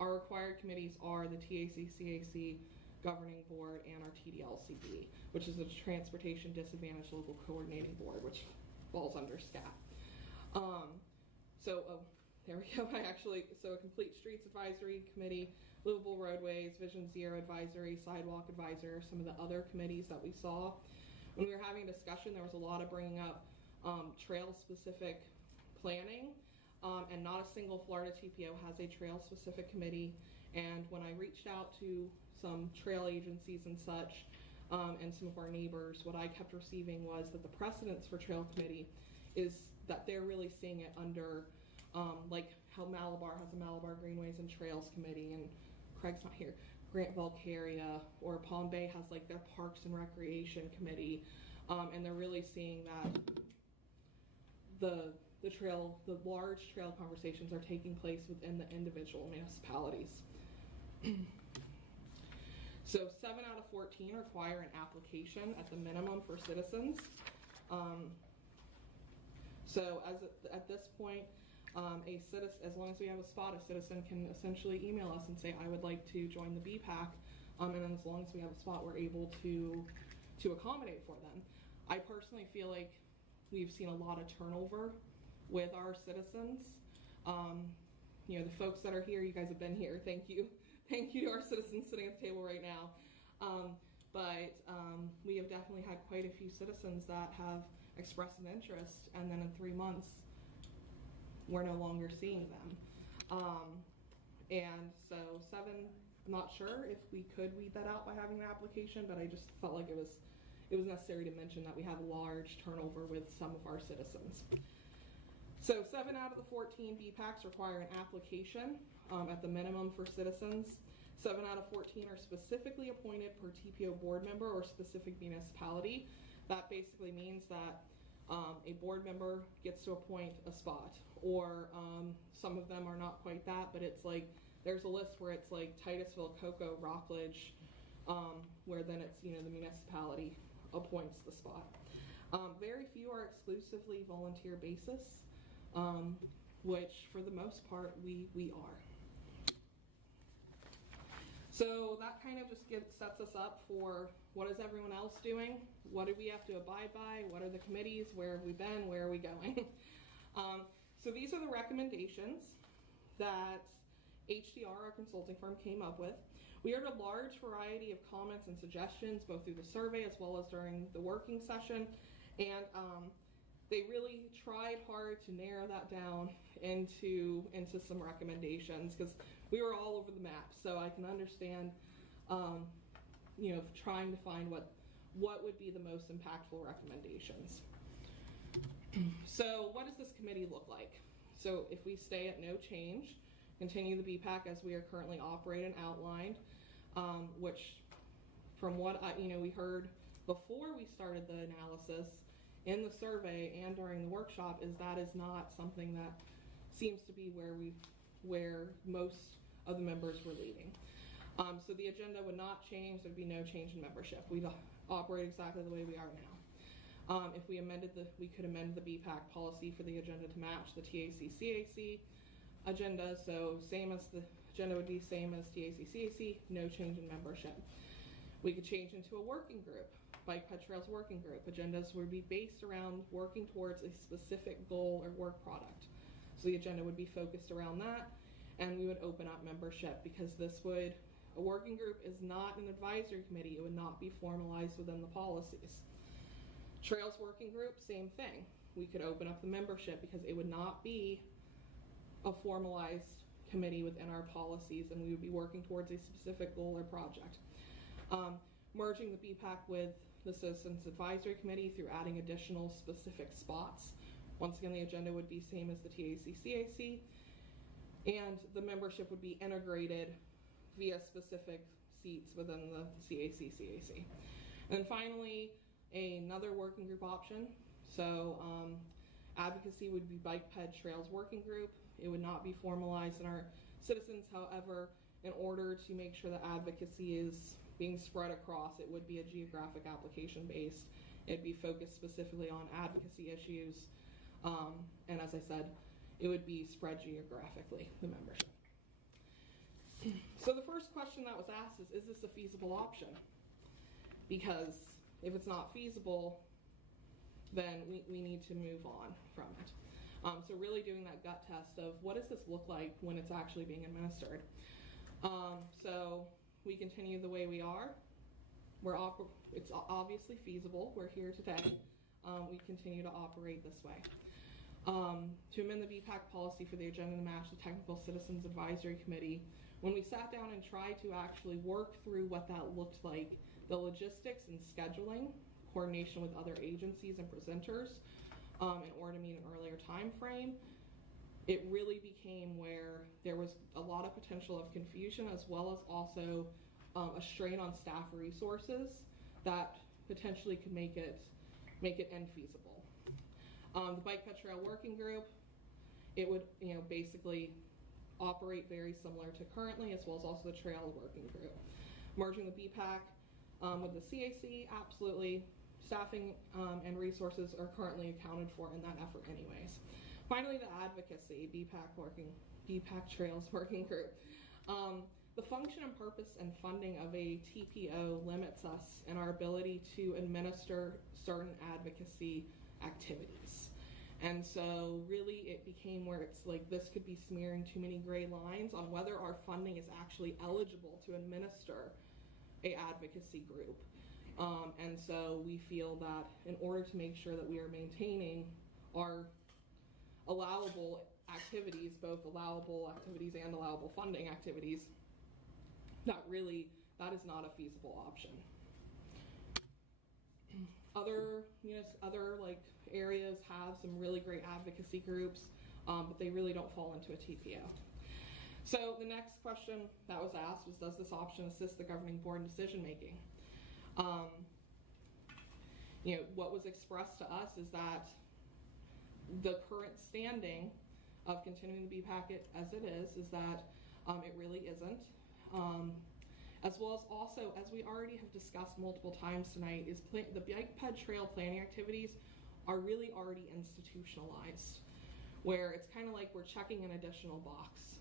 Our required committees are the TAC-CAC, Governing Board, and our TDLCB, which is the Transportation Disadvantaged Local Coordinating Board, which falls under SCAT. There we go. So a Complete Streets Advisory Committee, Livable Roadways, Vision Zero Advisory, Sidewalk Advisor, some of the other committees that we saw. When we were having a discussion, there was a lot of bringing up trail-specific planning, and not a single Florida TPO has a trail-specific committee. And when I reached out to some trail agencies and such, and some of our neighbors, what I kept receiving was that the precedence for trail committee is that they're really seeing it under, like how Malabar has a Malabar Greenways and Trails Committee, and Craig's not here, Grant Valcaria, or Palm Bay has like their Parks and Recreation Committee, and they're really seeing that the large trail conversations are taking place within the individual municipalities. So 7 out of 14 require an application at the minimum for citizens. So at this point, as long as we have a spot, a citizen can essentially email us and say, I would like to join the BPAC, and then as long as we have a spot, we're able to accommodate for them. I personally feel like we've seen a lot of turnover with our citizens. You know, the folks that are here, you guys have been here. Thank you. Thank you to our citizens sitting at the table right now. But we have definitely had quite a few citizens that have expressed an interest, and then in 3 months, we're no longer seeing them. And so 7, I'm not sure if we could weed that out by having an application, but I just felt like it was necessary to mention that we have a large turnover with some of our citizens. So 7 out of the 14 BPACs require an application at the minimum for citizens. 7 out of 14 are specifically appointed per TPO board member or specific municipality. That basically means that a board member gets to appoint a spot, or some of them are not quite that, but it's like there's a list where it's like Titusville, Cocoa, Rockledge, where then it's, you know, the municipality appoints the spot. Very few are exclusively volunteer basis, which for the most part we are. So that kind of just sets us up for what is everyone else doing? What do we have to abide by? What are the committees? Where have we been? Where are we going? So these are the recommendations that HDR, our consulting firm, came up with. We heard a large variety of comments and suggestions, both through the survey as well as during the working session, and they really tried hard to narrow that down into some recommendations, because we were all over the map. So I can understand, you know, trying to find what would be the most impactful recommendations. So what does this committee look like? So if we stay at no change, continue the BPAC as we are currently operating outlined, which from what we heard before we started the analysis in the survey and during the workshop, is not something that seems to be where most of the members were leading. So the agenda would not change. There'd be no change in membership. We'd operate exactly the way we are now. If we could amend the BPAC policy for the agenda to match the TAC-CAC agenda. So same as the agenda would be same as TAC-CAC, no change in membership. We could change into a working group, Bike Ped Trails working group. Agendas would be based around working towards a specific goal or work product. So the agenda would be focused around that, and we would open up membership, because a working group is not an advisory committee. It would not be formalized within the policies. Trails working group, same thing. We could open up the membership because it would not be a formalized committee within our policies, and we would be working towards a specific goal or project. Merging the BPAC with the Citizens Advisory Committee through adding additional specific spots. Once again, the agenda would be same as the TAC-CAC, and the membership would be integrated via specific seats within the CAC-CAC. And then finally, another working group option. So advocacy would be Bike Ped Trails working group. It would not be formalized in our citizens. However, in order to make sure that advocacy is being spread across, it would be a geographic application based. It'd be focused specifically on advocacy issues. And as I said, it would be spread geographically, the membership. So the first question that was asked is this a feasible option? Because if it's not feasible, then we need to move on from it. So really doing that gut test of what does this look like when it's actually being administered. So we continue the way we are. It's obviously feasible. We're here today. We continue to operate this way. To amend the BPAC policy for the agenda to match the Technical Citizens Advisory Committee, when we sat down and tried to actually work through what that looked like, the logistics and scheduling, coordination with other agencies and presenters, in order to meet an earlier time frame, it really became where there was a lot of potential of confusion, as well as also a strain on staff resources that potentially could make it infeasible. The Bike Ped Trail Working Group, it would basically operate very similar to currently, as well as also the Trail Working Group. Merging the BPAC with the CAC, absolutely. Staffing and resources are currently accounted for in that effort anyways. Finally, the advocacy, BPAC Trails Working Group. The function and purpose and funding of a TPO limits us in our ability to administer certain advocacy activities. And so really it became where it's like this could be smearing too many gray lines on whether our funding is actually eligible to administer a advocacy group. And so we feel that in order to make sure that we are maintaining our allowable activities, both allowable activities and allowable funding activities, that is not a feasible option. Other like areas have some really great advocacy groups, but they really don't fall into a TPO. So the next question that was asked was, does this option assist the governing board in decision making? What was expressed to us is that the current standing of continuing the BPAC as it is that it really isn't. As well as also, as we already have discussed multiple times tonight, is the bike ped trail planning activities are really already institutionalized, where it's kind of like we're checking an additional box,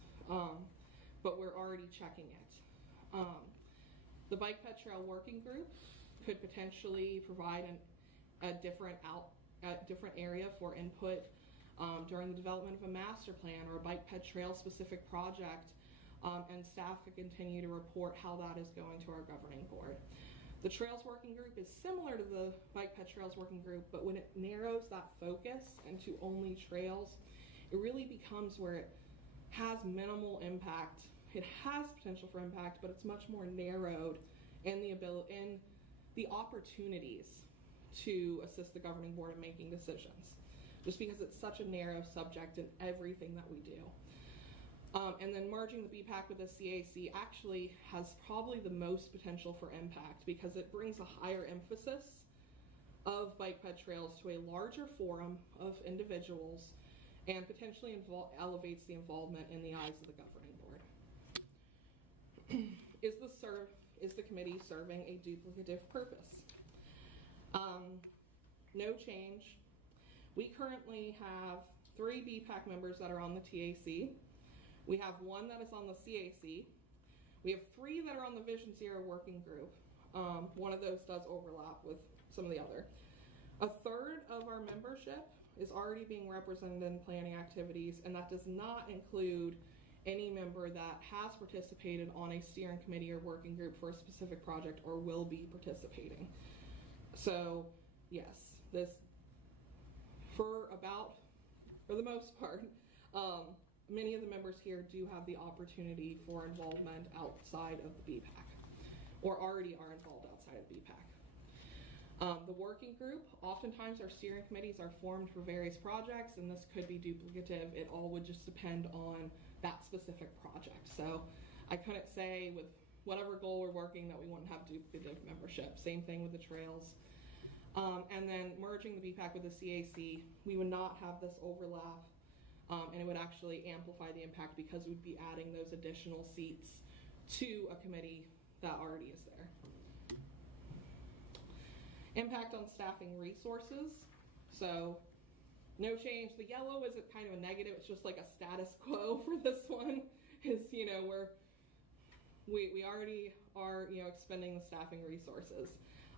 but we're already checking it. The bike ped trail working group could potentially provide a different area for input during the development of a master plan or a bike ped trail specific project. And staff could continue to report how that is going to our governing board. The Trails Working Group is similar to the Bike Ped Trails Working Group, but when it narrows that focus into only trails, it really becomes where it has minimal impact. It has potential for impact, but it's much more narrowed in the opportunities to assist the governing board in making decisions, just because it's such a narrow subject in everything that we do. And then merging the BPAC with the CAC actually has probably the most potential for impact because it brings a higher emphasis of bike ped trails to a larger forum of individuals and potentially elevates the involvement in the eyes of the governing board. Is the committee serving a duplicative purpose? No change. We currently have 3 BPAC members that are on the TAC. We have 1 that is on the CAC. We have 3 that are on the Vision Zero working group. One of those does overlap with some of the other. A third of our membership is already being represented in planning activities, and that does not include any member that has participated on a steering committee or working group for a specific project or will be participating. So yes, this for the most part, many of the members here do have the opportunity for involvement outside of the BPAC, or already are involved outside of the BPAC. The working group, oftentimes our steering committees are formed for various projects, and this could be duplicative. It all would just depend on that specific project. So I couldn't say with whatever goal we're working that we wouldn't have duplicative membership. Same thing with the trails. And then merging the BPAC with the CAC, we would not have this overlap. And it would actually amplify the impact because we'd be adding those additional seats to a committee that already is there. Impact on staffing resources. So no change. The yellow is kind of a negative. It's just like a status quo for this one. Is we already are expending the staffing resources.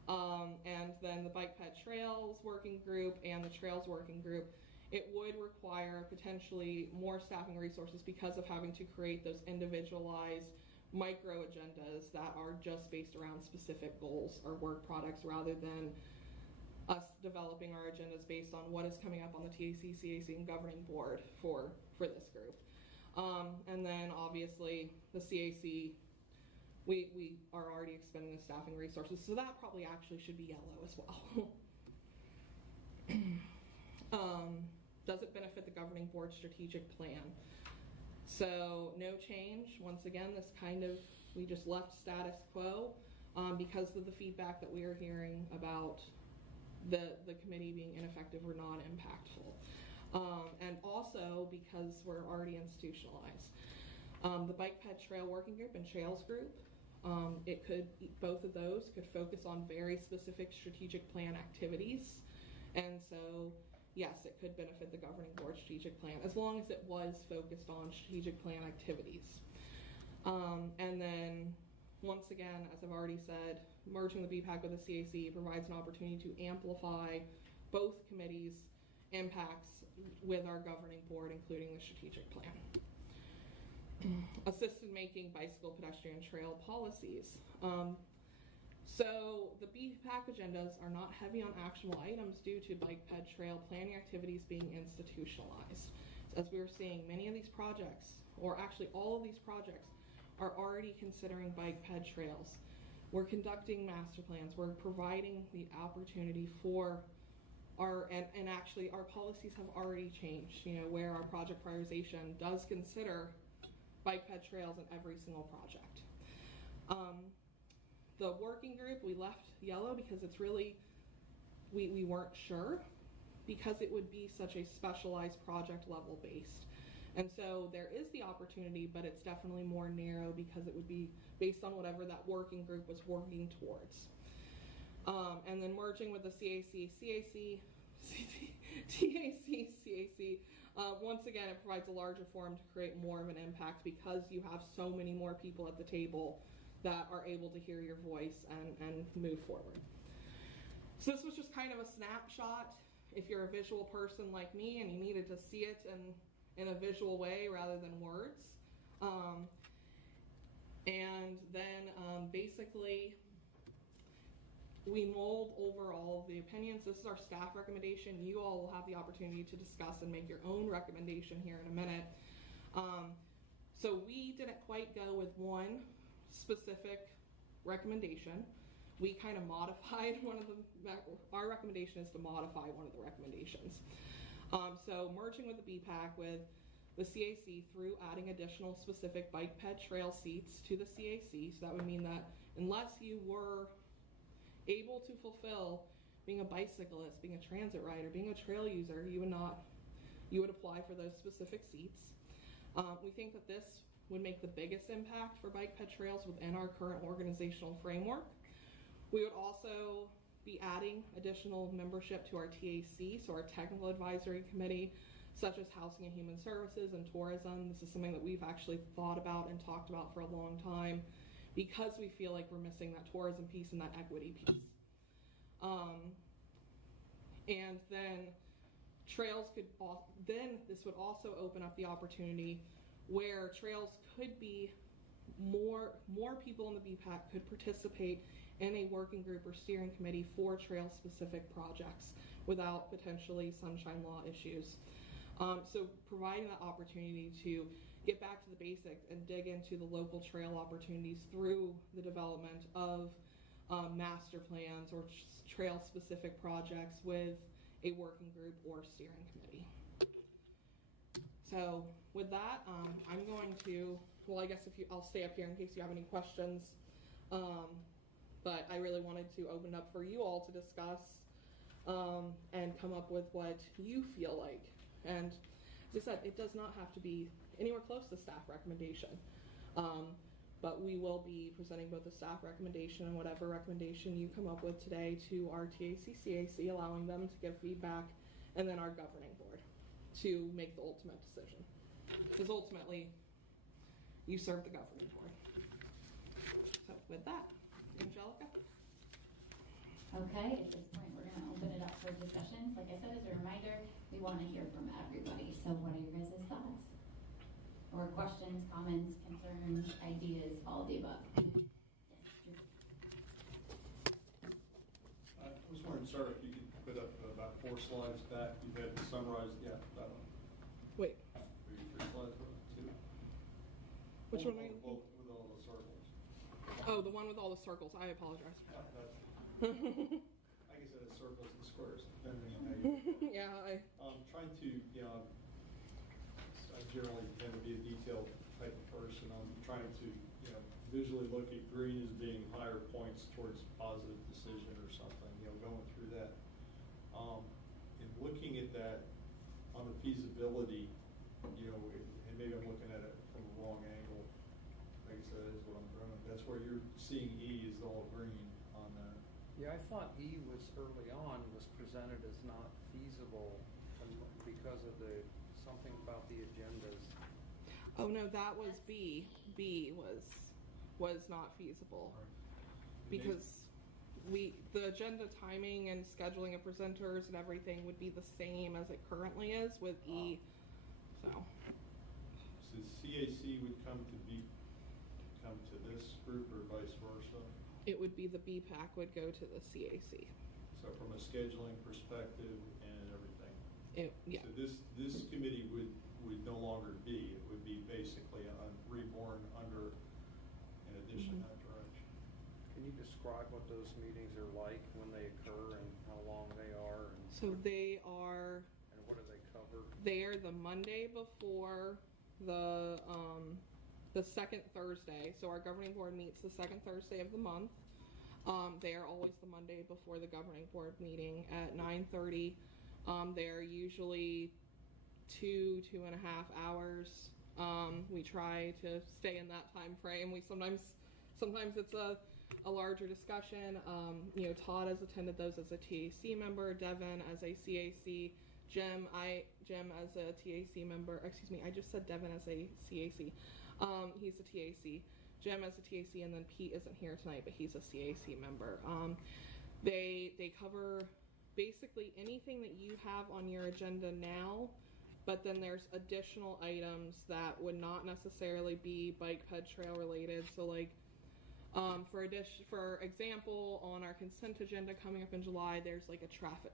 And then the Bike Ped Trails working group and the Trails working group, it would require potentially more staffing resources because of having to create those individualized micro agendas that are just based around specific goals or work products rather than us developing our agendas based on what is coming up on the TAC, CAC, and governing board for this group. And then obviously the CAC, we are already expending the staffing resources, so that probably actually should be yellow as well. Does it benefit the governing board strategic plan? So no change. Once again, we just left status quo because of the feedback that we are hearing about the committee being ineffective or non-impactful. And also because we're already institutionalized. The Bike Ped Trail Working Group and Trails Group, both of those could focus on very specific strategic plan activities. And so yes, it could benefit the governing board strategic plan as long as it was focused on strategic plan activities. And then, once again, as I've already said, merging the BPAC with the CAC provides an opportunity to amplify both committees' impacts with our governing board, including the strategic plan. Assisted making bicycle, pedestrian, trail policies. So the BPAC agendas are not heavy on actionable items due to bike ped trail planning activities being institutionalized. As we were seeing, many of these projects, or actually all of these projects, are already considering bike ped trails. We're conducting master plans. We're providing the opportunity for and actually our policies have already changed, where our project prioritization does consider bike ped trails in every single project. The working group, we left yellow because it's really, we weren't sure because it would be such a specialized project level based. And so there is the opportunity, but it's definitely more narrow because it would be based on whatever that working group was working towards. And then merging with the TAC, CAC, once again, it provides a larger forum to create more of an impact because you have so many more people at the table that are able to hear your voice and move forward. So this was just kind of a snapshot. If you're a visual person like me and you needed to see it in a visual way rather than words. And then basically we mold over all of the opinions. This is our staff recommendation. You all will have the opportunity to discuss and make your own recommendation here in a minute. So we didn't quite go with one specific recommendation. We kind of modified one of our recommendation is to modify one of the recommendations. So merging with the BPAC with the CAC through adding additional specific bike ped trail seats to the CAC. So that would mean that unless you were able to fulfill being a bicyclist, being a transit rider, being a trail user, you would apply for those specific seats. We think that this would make the biggest impact for bike ped trails within our current organizational framework. We would also be adding additional membership to our TAC, so our technical advisory committee, such as Housing and Human Services and Tourism. This is something that we've actually thought about and talked about for a long time because we feel like we're missing that tourism piece and that equity piece. And then trails this would also open up the opportunity where trails could be more people in the BPAC could participate in a working group or steering committee for trail specific projects without potentially sunshine law issues. So providing that opportunity to get back to the basics and dig into the local trail opportunities through the development of master plans or trail specific projects with a working group or steering committee. So with that, I'm going to, well, I guess I'll stay up here in case you have any questions. But I really wanted to open up for you all to discuss and come up with what you feel like. And as I said, it does not have to be anywhere close to staff recommendation. But we will be presenting both the staff recommendation and whatever recommendation you come up with today to our TAC-CAC, allowing them to give feedback, and then our governing board to make the ultimate decision. Because ultimately, you serve the governing board. So with that, Angelica? Okay, at this point we're going to open it up for discussions. Like I said, as a reminder, we want to hear from everybody. So what are your guys' thoughts? Or questions, comments, concerns, ideas, all of the above? Yes, I was wondering, sir, if you could put up about 4 slides back. You had summarized, yeah, that one. Wait. 3 slides, 2. Which one are you looking? With all the circles. Oh, the one with all the circles. I apologize. Yeah, I guess it has circles and squares, depending on how you. Yeah, I'm trying to, I generally tend to be a detailed type of person. I'm trying to, visually look at green as being higher points towards positive decision or something, going through that. And looking at that on the feasibility, and maybe I'm looking at it from the wrong angle. Like I said, is what I'm doing. That's where you're seeing E is all green on that. Yeah, I thought E was early on was presented as not feasible because of something about the agendas. Oh no, that was B. B was not feasible. Right. Because the agenda timing and scheduling of presenters and everything would be the same as it currently is with E. So So CAC would come to this group or vice versa? it would be the BPAC would go to the CAC. So from a scheduling perspective and everything? Yeah. So this committee would no longer be, it would be basically reborn under, in addition to that direction. Can you describe what those meetings are like, when they occur, and how long they are? And So they are. And what do they cover? They are the Monday before the second Thursday. So our governing board meets the second Thursday of the month. They are always the Monday before the governing board meeting at 9:30. They're usually 2.5 hours. We try to stay in that time frame. We sometimes it's a larger discussion. Todd has attended those as a TAC member, Devin as a CAC, Jim as a TAC member. Excuse me, I just said Devin as a CAC. He's a TAC. Jim as a TAC, and then Pete isn't here tonight, but he's a CAC member. They cover basically anything that you have on your agenda now, but then there's additional items that would not necessarily be bike ped trail related. So like, for example, on our consent agenda coming up in July, there's like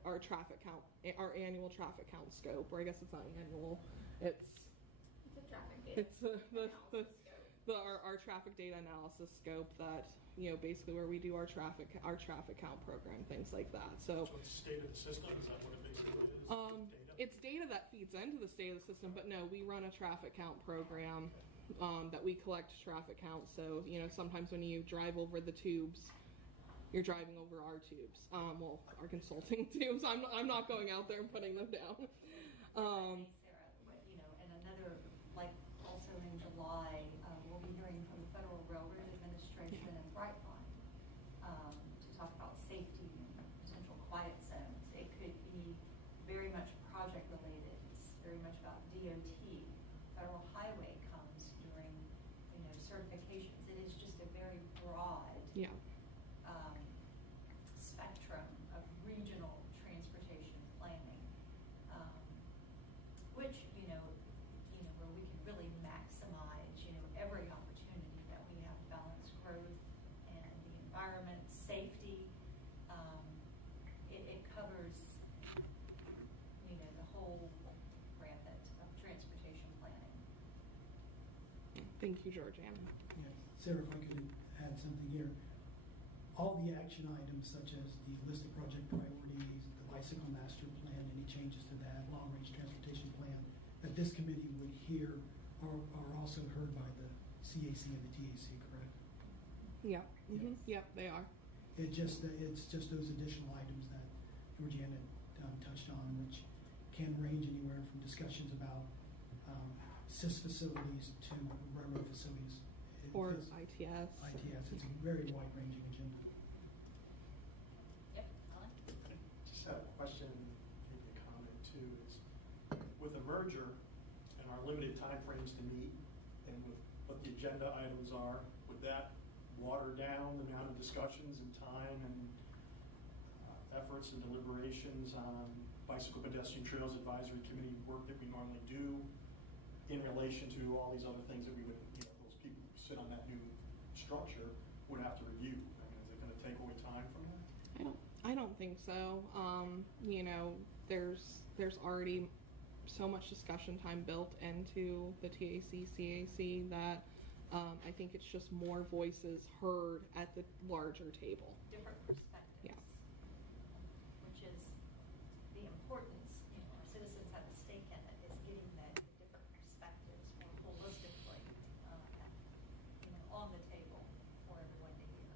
our traffic count, our annual traffic count scope, or I guess it's not annual. It's a traffic data. It's our traffic data analysis scope that, basically where we do our traffic count program, things like that. So it's state of the system, is that what it basically is? Data? It's data that feeds into the state of the system, but no, we run a traffic count program that we collect traffic counts. So, sometimes when you drive over the tubes, you're driving over our tubes. Our consulting tubes. I'm not going out there and putting them down. Sarah, and another, like also in July, we'll be hearing from the Federal Railroad Administration and Brightline to talk about safety and potential quiet zones. It could be very much project related. It's very much about DOT. Federal Highway comes during, certifications. It is just a very broad spectrum of regional transportation planning, which, where we can really maximize, every opportunity that we have, balanced growth and the environment, safety. It covers, the whole gambit of transportation planning. Thank you, Georgiana. Yeah, Sarah, if I could add something here. All the action items such as the list of project priorities, the bicycle master plan, any changes to that, long-range transportation plan, that this committee would hear are also heard by the CAC and the TAC, correct? Yeah. Mm-hmm. Yes. Yep, they are. It's just those additional items that Georgiana touched on, which can range anywhere from discussions about CIS facilities to railroad facilities. Or It's ITS. ITS. It's a very wide-ranging agenda. Yep, Ellen? Just have a question, maybe a comment too, is with a merger and our limited timeframes to meet and with what the agenda items are, would that water down the amount of discussions and time and efforts and deliberations on bicycle pedestrian trails advisory committee work that we normally do in relation to all these other things that we would, those people who sit on that new structure would have to review? I mean, is it going to take away time from that? I don't think so. There's already so much discussion time built into the TAC, CAC that I think it's just more voices heard at the larger table. Different perspectives. Yeah. Which is the importance, our citizens have a stake in it, is getting the different perspectives more holistically, on the table for everyone to hear.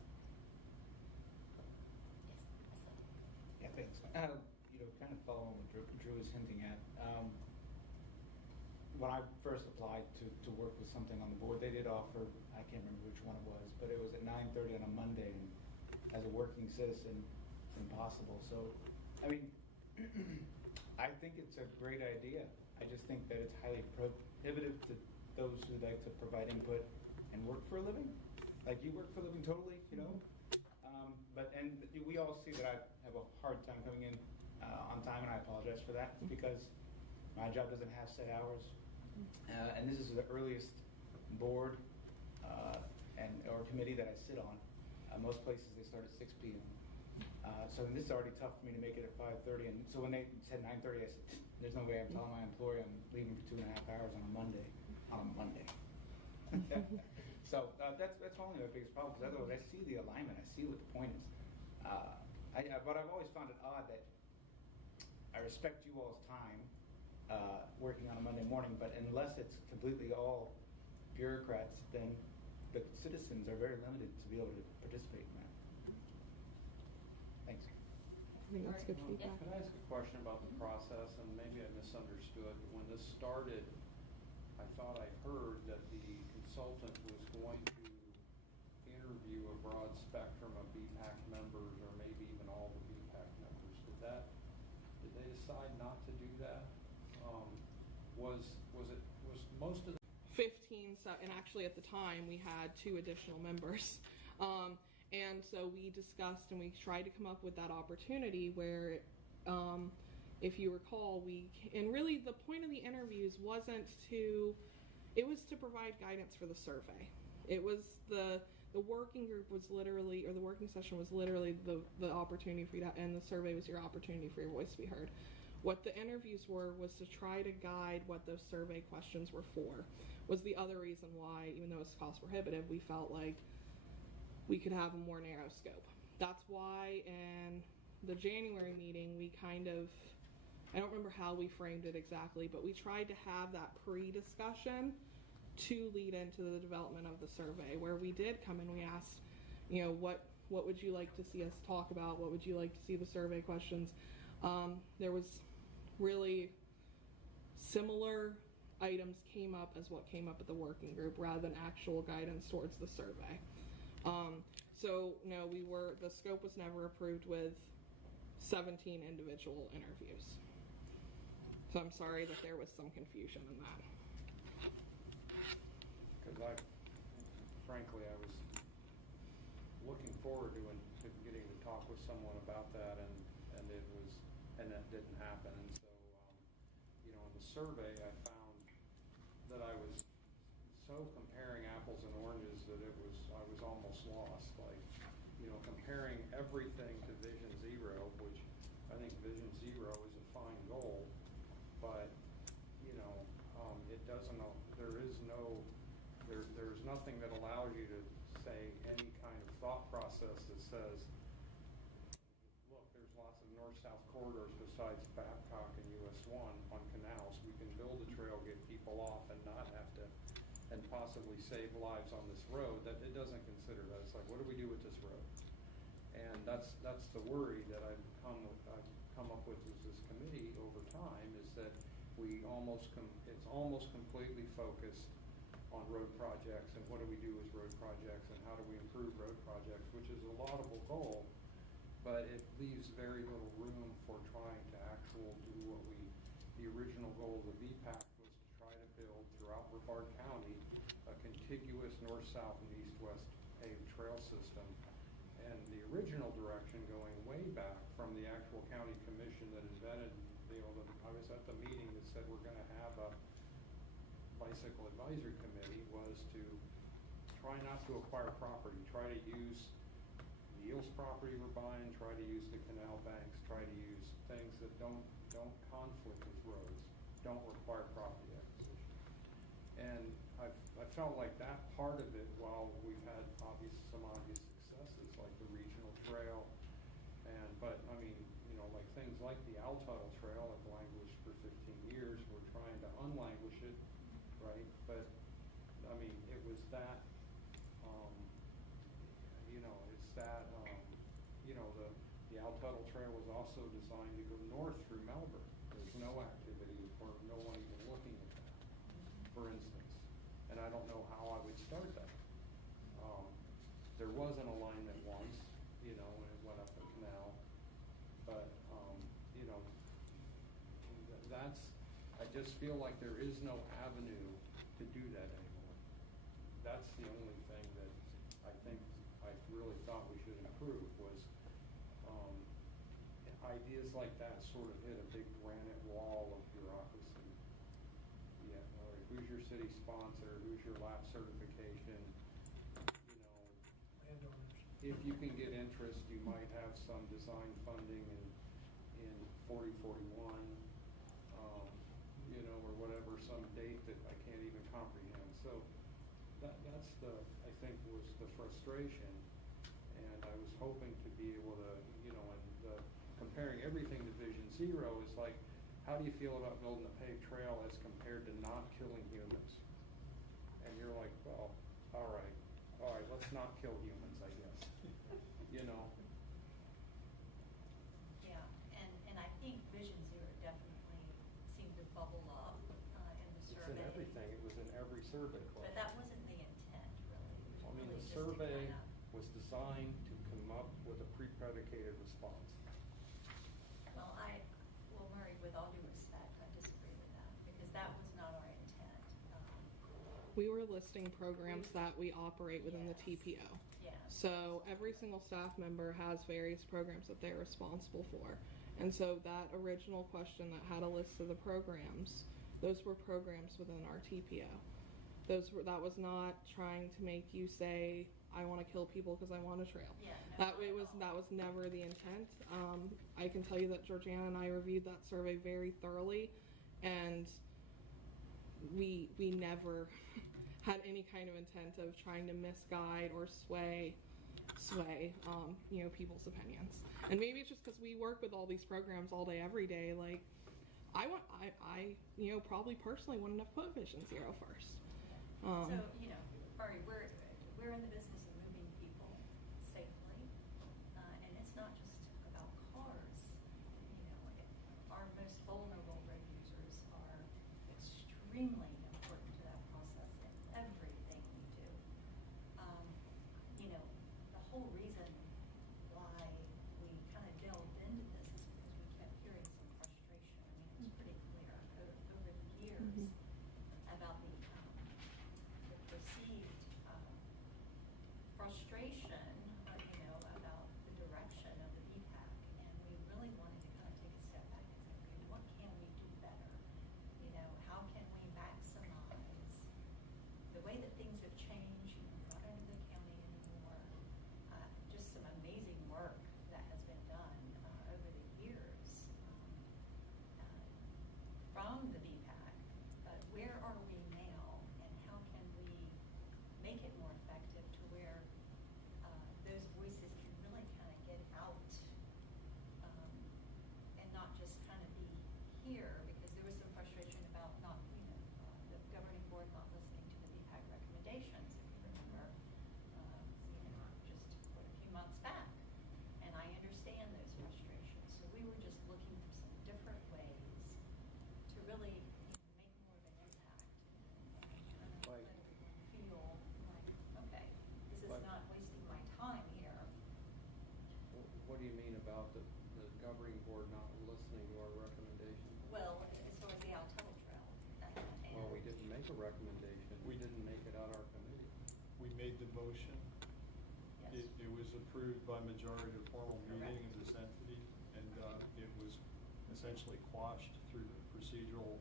Yes. Yeah, thanks. Kind of following what Drew is hinting at. When I first applied to work with something on the board, they did offer, I can't remember which one it was, but it was at 9:30 on a Monday, and as a working citizen, it's impossible. So, I mean, I think it's a great idea. I just think that it's highly prohibitive to those who like to provide input and work for a living. Like you work for a living totally, you know. And we all see that I have a hard time coming in on time, and I apologize for that because my job doesn't have set hours. And this is the earliest board or committee that I sit on. Most places they start at 6 p.m. So this is already tough for me to make it at 5:30. And so when they said 9:30, I said, "There's no way I'm telling my employer I'm leaving for 2.5 hours on a Monday." So that's only my biggest problem, because otherwise I see the alignment, I see what the point is. But I've always found it odd that I respect you all's time working on a Monday morning, but unless it's completely all bureaucrats, then the citizens are very limited to be able to participate in that. Thanks. I think that's good feedback. Can I ask a question about the process? And maybe I misunderstood. When this started, I thought I heard that the consultant was going to interview a broad spectrum of BPAC members, or maybe even all the BPAC members. Did they decide not to do that? Was most of the 15, so, and actually at the time we had 2 additional members. And so we discussed and we tried to come up with that opportunity where, if you recall, and really the point of the interviews wasn't it was to provide guidance for the survey. It was the working group was literally, or the working session was literally the opportunity for you to, and the survey was your opportunity for your voice to be heard. What the interviews was to try to guide what those survey questions were for. Was the other reason why, even though it's cost prohibitive, we felt like we could have a more narrow scope. That's why in the January meeting we kind of, I don't remember how we framed it exactly, but we tried to have that pre-discussion to lead into the development of the survey, where we did come and we asked, what would you like to see us talk about? What would you like to see the survey questions? There was really similar items came up as what came up at the working group, rather than actual guidance towards the survey. So no, the scope was never approved with 17 individual interviews. So I'm sorry that there was some confusion in that. Because frankly, I was looking forward to getting to talk with someone about that, and that didn't happen. And so, in the survey, I found that I was so comparing apples and oranges that I was almost lost. Like, comparing everything to Vision Zero, which I think Vision Zero is a fine goal, but it doesn't. There's nothing that allows you to say any kind of thought process that says, look, there's lots of north-south corridors besides Babcock and US 1 on canals. We can build a trail, get people off, and not have to, and possibly save lives on this road. That it doesn't consider that. It's like, what do we do with this road? And that's the worry that I've come up with as this committee over time, is that it's almost completely focused on road projects, and what do we do with road projects, and how do we improve road projects, which is a laudable goal, but it leaves very little room for trying to actually do the original goal of the VPAC was to try to build throughout Brevard County a contiguous north-south and east-west paved trail system. And the original direction, going way back from the actual county commission that invented, I was at the meeting that said we're going to have a bicycle advisory committee, was to try not to acquire property, try to use the Eels property we're buying, try to use the canal banks, try to use things that don't conflict with roads, don't require property acquisition. And I felt like that part of it, while we've had some obvious successes like the regional trail, but I mean, like things like the Owl Tuttle Trail have languished for 15 years. We're trying to unlanguish it, right? But I mean, it was that, the Owl Tuttle Trail was also designed to go north through Melbourne. There's no activity or no one even looking at that, for instance. And I don't know how I would start that. There was an alignment once, and it went up the canal, but I just feel like there is no avenue to do that anymore. that's the only thing that I think I really thought we should improve was, ideas like that sort of hit a big granite wall of bureaucracy. Yeah, like who's your city sponsor? Who's your lab certification? You know, Landowners. if you can get interest, you might have some design funding in 4041, you know, or whatever, some date that I can't even comprehend. So that's I think was the frustration. And I was hoping to be able to, you know, comparing everything to Vision Zero is like, how do you feel about building a paved trail as compared to not killing humans? And you're like, well, all right, let's not kill humans, I guess. You know? Yeah, and I think Vision Zero definitely seemed to bubble up in the It's survey. in everything. It was in every survey question. But that wasn't the intent, really. It was I mean, really the just to survey kinda- was designed to come up with a pre-predicated response. Well, Murray, with all due respect, I disagree with that, because that was not our intent. We were listing programs that we operate within the Yes. TPO. Yes. So every single staff member has various programs that they're responsible for. And so that original question that had a list of the programs, those were programs within our TPO. That was not trying to make you say, I want to kill people because I want a trail. Yeah, no, not at all. That was never the intent. I can tell you that Georgiana and I reviewed that survey very thoroughly, and we never had any kind of intent of trying to misguide or sway you know, people's opinions. And maybe it's just because we work with all these programs all day, every day. Like, I you know, probably personally wouldn't have put Vision Zero first. So, you know, Murray, we're in the business of moving people safely, and it's not just about cars. You know, our most vulnerable road users are extremely important to that process in everything we do. You know, the whole reason why we kind of delved into this is because we kept hearing some frustration. I mean, it was pretty clear over the years about the perceived frustration, you know, about the direction of the VPAC, and we really wanted to kind of take a step back and say, okay, what can we do better? You know, how can we maximize the way that things have changed? You know, we're not under the county anymore. Just some amazing work that has been done over the years from the VPAC, but where are we now, and how can we make it more effective to where those voices can really kind of get out and not just kind of be here, because there was some frustration about not, you know, the governing board not listening to the VPAC recommendations, if you remember, you know, just what, a few months back. And I understand those frustrations. So we were just looking for some different ways to really, you know, make more of an impact and kind of Right. let everyone feel like, okay, this is Right. not wasting my time here. What do you mean about the governing board not listening to our recommendation? Well, as far as the Altella Trail. And Well, we didn't make a recommendation. We didn't make it on our committee. We made the motion. Yes. It was approved by majority of formal meeting Correct. of this entity, and it was essentially quashed through the procedural.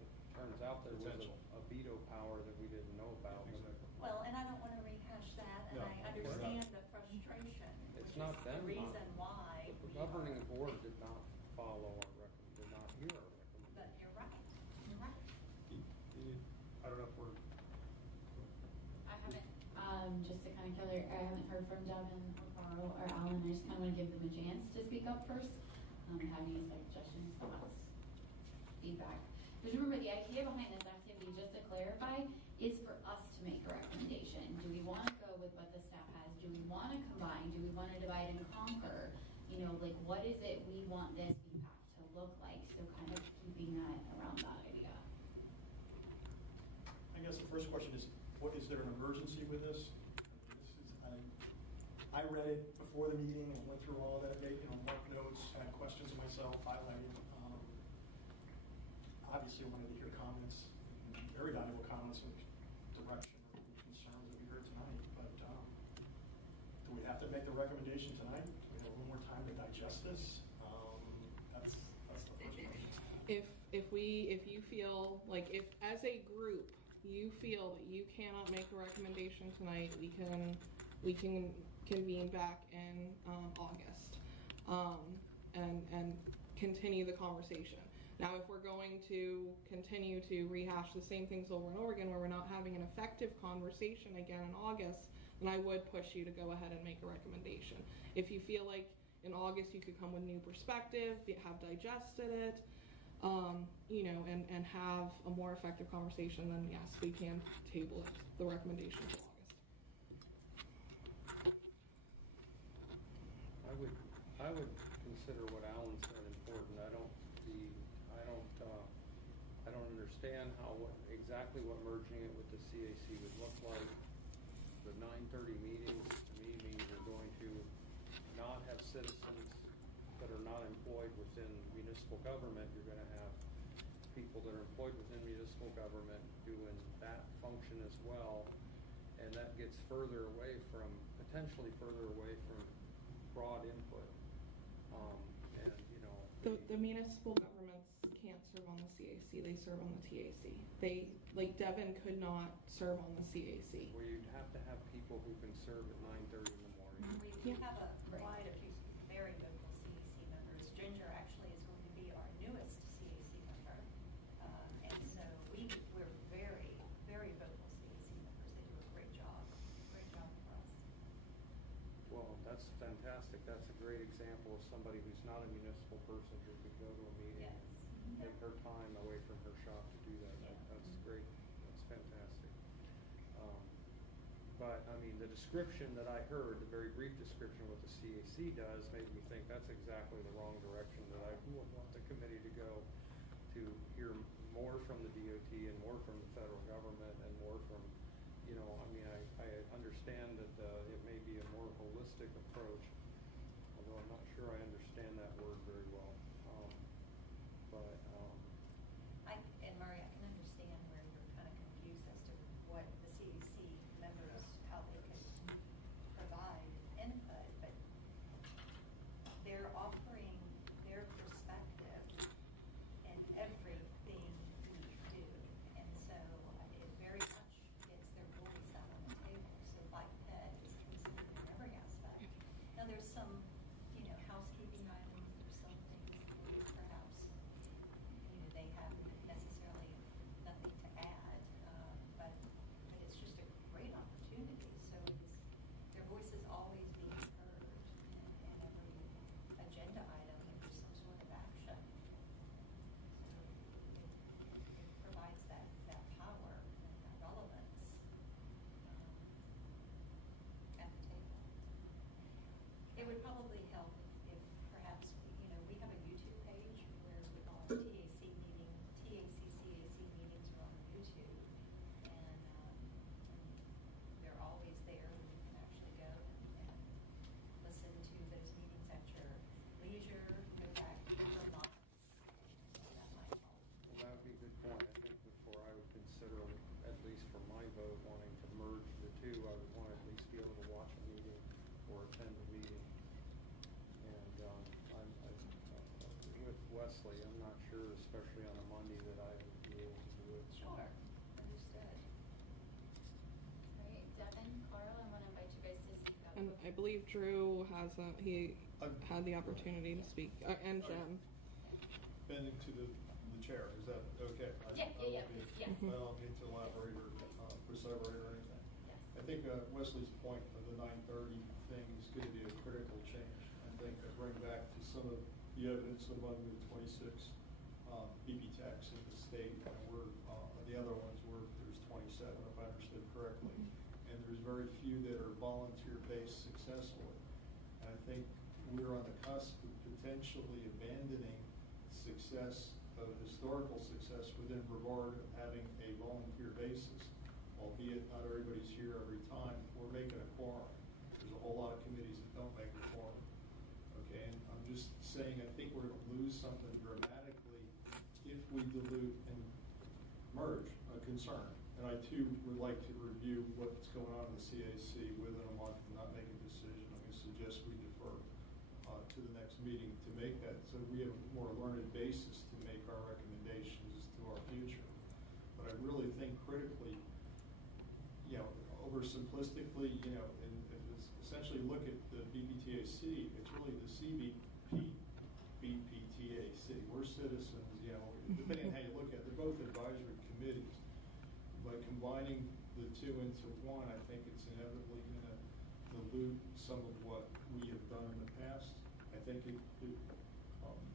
It turns out there was Potential. a veto power that we didn't know about. Yeah, exactly. Well, and I don't want to rehash that, and No, I we're not. understand the frustration, It's which not is them the not- reason why The we governing are. board did not follow our did not hear our But recommendation. you're right, you're right. I don't know if we're, I haven't, just to kind of color, I haven't heard from Devin or Carl or Alan. I just kind of want to give them a chance to speak up first. Have any suggestions, thoughts, feedback? Because remember, the idea behind this activity, just to clarify, is for us to make a recommendation. Do we want to go with what the staff has? Do we want to combine? Do we want to divide and conquer? You know, like, what is it we want this VPAC to look like? So kind of keeping that around that idea. I guess the first question is, is there an emergency with this? I read it before the meeting and went through all of that, you know, marked notes, had questions myself, highlighted. Obviously, I wanted to hear comments, very valuable comments and direction or concern to make the recommendation tonight? Do we have a little more time to digest this? That's the first question. If you feel like, if as a group you feel that you cannot make a recommendation tonight, we can convene back in August and continue the conversation. Now, if we're going to continue to rehash the same things over and over again, where we're not having an effective conversation again in August, then I would push you to go ahead and make a recommendation. If you feel like in August you could come with new perspective, have digested it, and have a more effective conversation, then yes, we can table it, the recommendation for August. I would consider what Alan said important. I don't understand exactly what merging it with the CAC would look like. The 9:30 meetings to me mean you're going to not have citizens that are not employed within municipal government. You're going to have people that are employed within municipal government doing that function as well, and that gets potentially further away from broad input. The municipal governments can't serve on the CAC, they serve on the TAC. Devin could not serve on the CAC. Where you'd have to have people who can serve at 9:30 in the morning. We have quite a few very vocal CAC members. Ginger actually is going to be our newest CAC member. And so we're very, very vocal CAC members. They do a great job for us. Well, that's fantastic. That's a great example of somebody who's not a municipal person who could go to a meeting Yes. and take her time away from her shop to do that. That's great. That's fantastic. But I mean, the description that I heard, the very brief description of what the CAC does, made me think that's exactly the wrong direction that I would want the committee to go, to hear more from the DOT and more from the federal government and more from, I understand that it may be a more holistic approach, although I'm not sure I understand that word very well. And Murray, I can understand where you're kind of confused as to what the CAC members, how they could provide input, but they're offering their perspective in everything we do. And so it very much gets their voice out on the table. So like Ped is considered in every aspect. Now there's some, housekeeping items, there's some things that perhaps, they have necessarily nothing to add, but it's just a great opportunity. So their voice is always being heard in every agenda item if there's some sort of action. So it provides that power and that relevance at the table. It would probably help if perhaps, we have a YouTube page where all our TAC CAC meetings are on YouTube, and they're always there. You can actually go and listen to those meetings at your leisure, go back for months. That might help. Well, that would be a good point. I think before I would consider, at least for my vote, wanting to merge the two, I would want to at least be able to watch a meeting or attend a meeting. And with Wesley, I'm not sure, especially on a Monday, that I would be able to do it. Sure. Understood. Great. Devin, Carl, I want to invite you guys to speak up. And I believe Drew has he had the opportunity to speak, and Jim. Bending to the chair, is that okay? Yes. I don't mean to elaborate or perseverate or anything. Yes. I think Wesley's point of the 9:30 thing is going to be a critical change. I think I bring back to some of the evidence among the 26 BB techs in the state, and the other ones were there's 27 if I understood correctly, and there's very few that are volunteer-based successfully. And I think we're on the cusp of potentially abandoning historical success within Brevard of having a volunteer basis, albeit not everybody's here every time. We're making a quorum. There's a whole lot of committees that don't make a quorum. Okay, and I'm just saying I think we're going to lose something dramatically if we dilute and merge a concern. And I too would like to review what's going on in the CAC within a month and not make a decision. I'm going to suggest we defer to the next meeting to make that, so we have a more learned basis to make our recommendations to our future. But I really think critically, you know, oversimplistically, you know, and essentially look at the BPTAC, it's really the BPTAC. We're citizens, you know, depending on how you look at it, they're both advisory committees. By combining the two into one, I think it's inevitably going to dilute some of what we have done in the past. I think it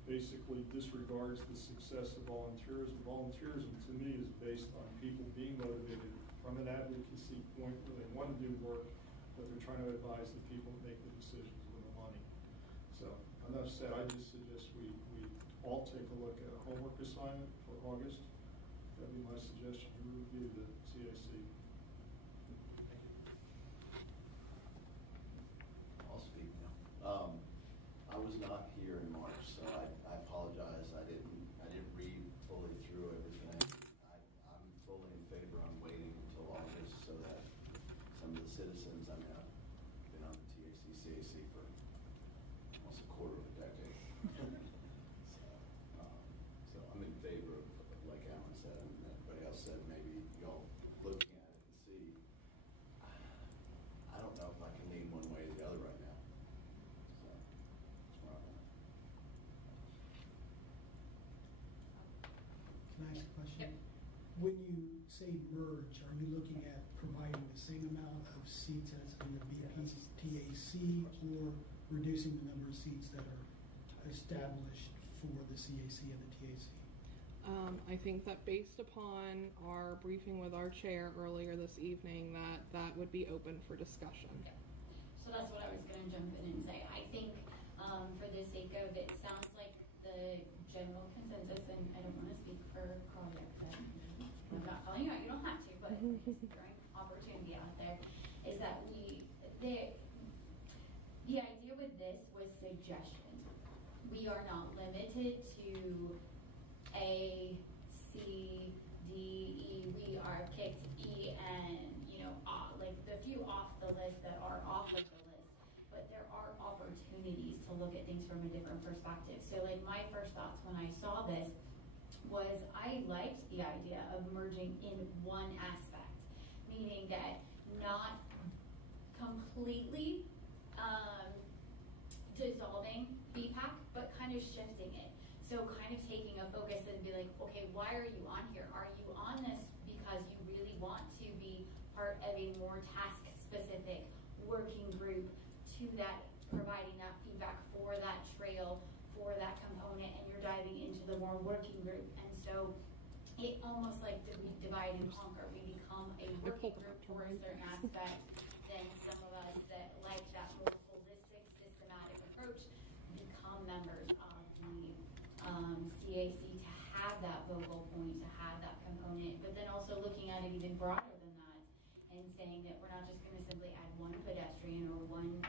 basically disregards the success of volunteerism. Volunteerism, to me, is based on people being motivated from an advocacy point where they want to do work, but they're trying to advise the people that make the decisions with the money. So, enough said. I just suggest we all take a look at a homework assignment for August. That'd be my suggestion. You review the CAC. Thank you. I'll speak now. I was not here in March, so I apologize. I didn't read fully through everything. I'm fully in favor on waiting until August so that some of the citizens, I mean, I've been on the CAC for almost a quarter of a decade. So I'm in favor of, like Alan said, and everybody else said, maybe y'all looking at it and see. I don't know if I can lean one way or the other right now. So that's where I'm at. Can I ask a question? Yep. When you say merge, are you looking at providing the same amount of seats as in the BPTAC or reducing the number of seats that are established for the CAC and the TAC? I think that based upon our briefing with our chair earlier this evening, that would be open for discussion. Okay. So that's what I was going to jump in and say. I think for the sake of it, sounds like the general consensus, and I don't want to speak for Claudia, but I'm not calling you out, you don't have to, but just throwing opportunity out there, is that the idea with this was suggestion. We are not limited to A, C, D, E. We are picked E and, like the few off the list that are off of the list. But there are opportunities to look at things from a different perspective. So like my first thoughts when I saw this was I liked the idea of merging in one aspect, meaning that not completely dissolving BPAC, but kind of shifting it. So kind of taking a focus and be like, okay, why are you on here? Are you on this because you really want to be part of a more task-specific working group to that, providing that feedback for that trail, for that component, and you're diving into the more working group. And so it almost like we divide and conquer. We become a working group for a certain aspect. Then some of us that like that more holistic, systematic approach become members of the CAC to have that vocal point, to have that component, but then also looking at it even broader than that and saying that we're not just going to simply add one pedestrian or one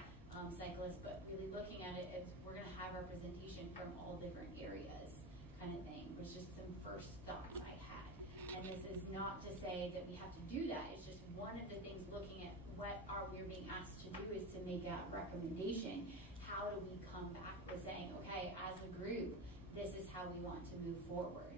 cyclist, but really looking at it as we're going to have representation from all different areas kind of thing, was just some first thoughts I had. And this is not to say that we have to do that. It's just one of the things looking at what we're being asked to do is to make a recommendation. How do we come back with saying, okay, as a group, this is how we want to move forward,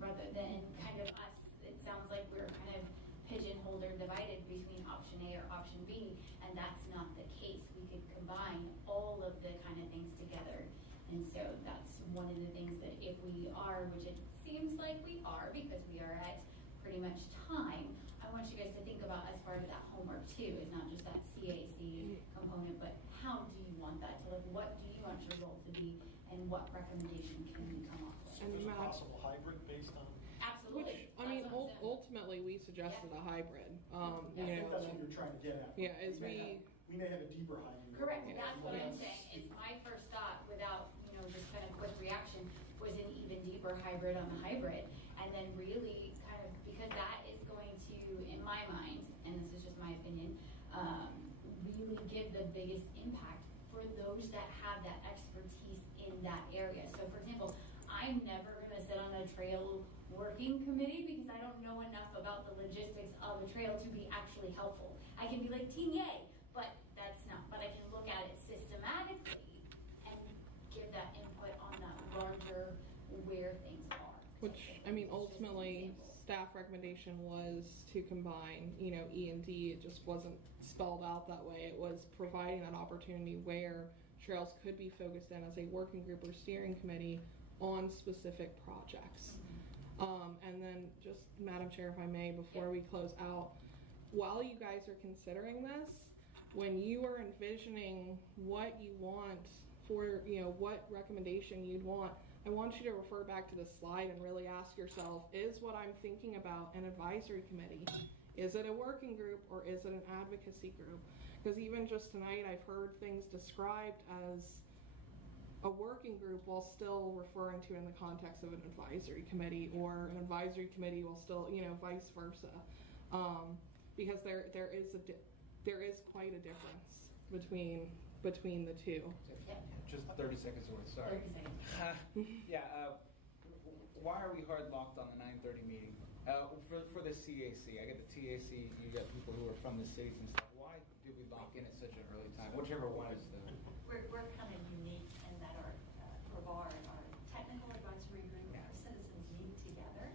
rather than kind of us, it sounds like we're kind of pigeonholed or divided between option A or option B, and that's not the case. We could combine all of the kind of things together. And so that's one of the things that if we are, which it seems like we are because we are at pretty much time, I want you guys to think about as part of that homework too, is not just that CAC component, but how do you want that to look? What do you want your role to be? And what recommendation can we come up with? So there's a possible hybrid based on? Absolutely. Which, I mean, ultimately, we suggested a hybrid. I think that's what you're trying to get at. Yeah, we may have a deeper hybrid. Correct. That's what I'm saying. It's my first thought, without just kind of quick reaction, was an even deeper hybrid on the hybrid, and then really kind of, because that is going to, in my mind, and this is just my opinion, really give the biggest impact for those that have that expertise in that area. So for example, I'm never going to sit on a trail working committee because I don't know enough about the logistics of a trail to be actually helpful. I can be like, team yay, but that's not, but I can look at it I mean, It's just an ultimately, example. staff recommendation was to combine, E and D. It just wasn't spelled out that way. It was providing that opportunity where trails could be focused in as a working group or steering committee on specific projects. And then just, Madam Chair, if I may, before we close out, while you guys are considering this, when you are envisioning what you want for, what recommendation you'd want, I want you to refer back to this slide and really ask yourself, is what I'm thinking about an advisory committee? Is it a working group or is it an advocacy group? Because even just tonight, I've heard things described as a working group while still referring to it in the context of an advisory committee, or an advisory committee will still, vice versa. Because there is quite a difference between the two. Just 30 seconds worth, sorry. 30 seconds. Why are we hard locked on the 9:30 meeting? For the CAC, I get the TAC, you got people who are from the cities and stuff. Why did we lock in at such an early time? Whichever one is the... We're kind of unique in that our technical advisory group, our citizens meet together.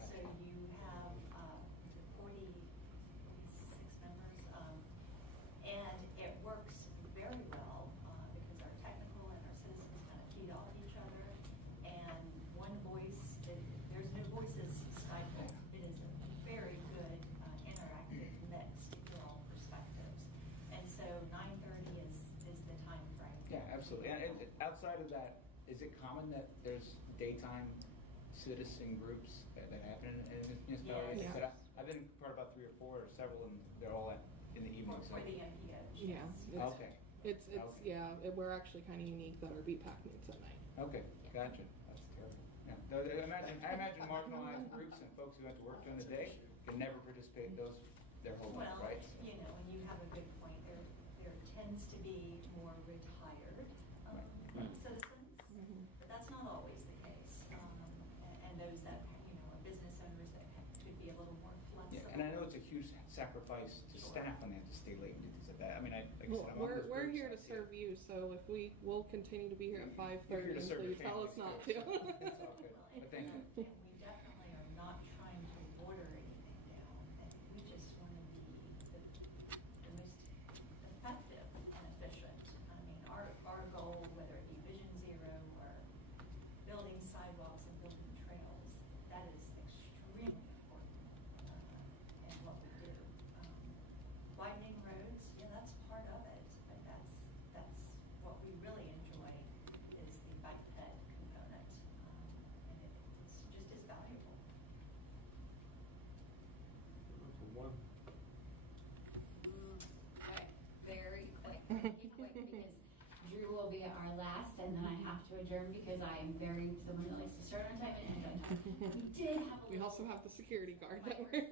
So you have 46 members, and it works very well because our technical and our citizens kind of feed off each other. And one voice, there's no voices stifled. It is a very good interactive mix to hear all perspectives. And so 9:30 is the time frame. Yeah, absolutely. And outside of that, is it common that there's daytime citizen groups that happen in municipalities? Yes. Yes. I've been part of about 3 or 4 or several, and they're all in the evening. For the MPOs. Yeah. Okay. We're actually kind of unique that our BPAC meets at night. Okay, gotcha. That's terrible. Yeah. I imagine marginalized groups and folks who have to work during the day can never participate in those their whole life, Well, right? and you have a good point. There tends to be more retired citizens, but that's not always the case. And those that, are business owners that could be a little more flexible. Yeah, and I know it's a huge sacrifice to staff when they have to stay late and do things like that. I mean, like I said, I'm on those We're groups, here to serve you, so if we'll continue to be here at 5:30 to serve until you your tell us families, not too. to. It's all good. But thank you. And we definitely are not trying to water anything down. And we just want to be the most effective and efficient. I mean, our goal, whether it be Vision Zero or building sidewalks and building trails, that is extremely important in what we do. Widening roads, that's part of it, but that's what we really enjoy is the bike ped component, and it's just as valuable. One. Okay, very quick. Be quick because Drew will be our last, and then I have to adjourn because I am very someone that likes to start on time and end on time. We did have a We also have the security guard that we're.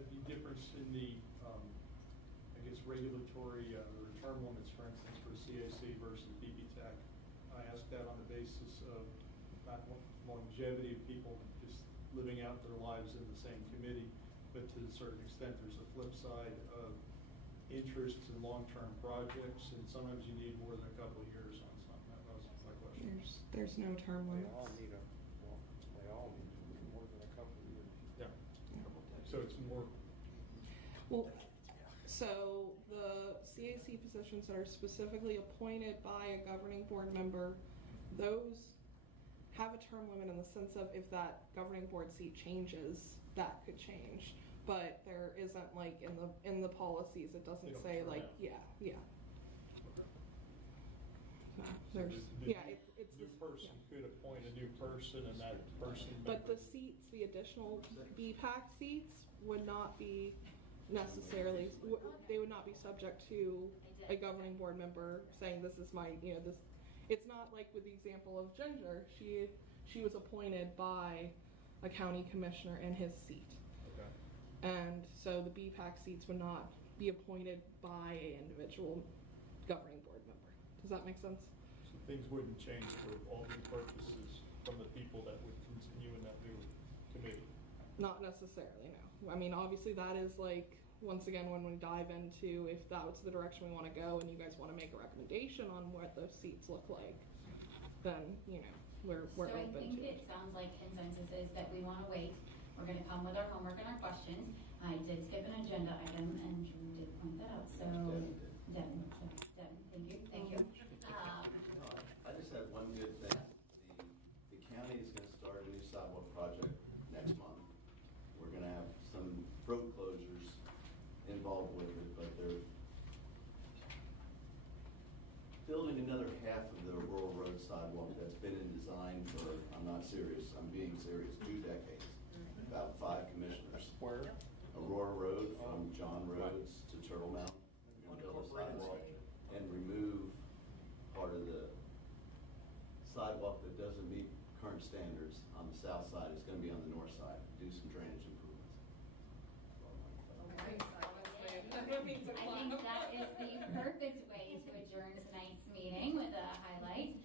The difference in the, regulatory return limits, for instance, for CAC versus BBTAC. I asked that on the basis of not longevity of people just living out their lives in the same committee, but to a certain extent, there's a flip side of interests in long-term projects, and sometimes you need more than a couple of years on something. That was my question. There's no term They limits. all need more than a couple of years. Yeah. So it's more. Well, so the CAC positions that are specifically appointed by a governing board member, those have a term limit in the sense of if that governing board seat changes, that could change. But there isn't like in the policies, it doesn't They don't say turn like, out. yeah. Okay. So So there's, the it's new person could appoint a new person, and that person. But the seats, the additional BPAC seats would not be necessarily, they would not be subject to a governing board member saying this is my, this, it's not like with the example of Ginger, she was appointed by a county commissioner in his seat. Okay. And so the BPAC seats would not be appointed by an individual governing board member. Does that make sense? So things wouldn't change for all new purposes from the people that would continue in that new committee? Not necessarily, no. I mean, obviously that is like, once again, when we dive into if that's the direction we want to go and you guys want to make a recommendation on what those seats look like, then, we're So I open think to it sounds like consensus is that we want to wait. We're going to come with our homework and our questions. I did skip an agenda item, and Drew did point that out. So, Devin, thank you. No, I just had one good thing. The county is going to start a new sidewalk project next month. We're going to have some road closures involved with it, but they're building another half of the rural road sidewalk that's been in design for, I'm not serious, I'm being serious, 2 decades. About 5 commissioners. Where? Aurora Road from John Rhodes to Turtle Mountain. We're going to build a sidewalk and remove part of the sidewalk that doesn't meet current standards on the south side. It's going to be on the north side. Do some drainage improvements. I think that is the perfect way to adjourn tonight's meeting with a highlight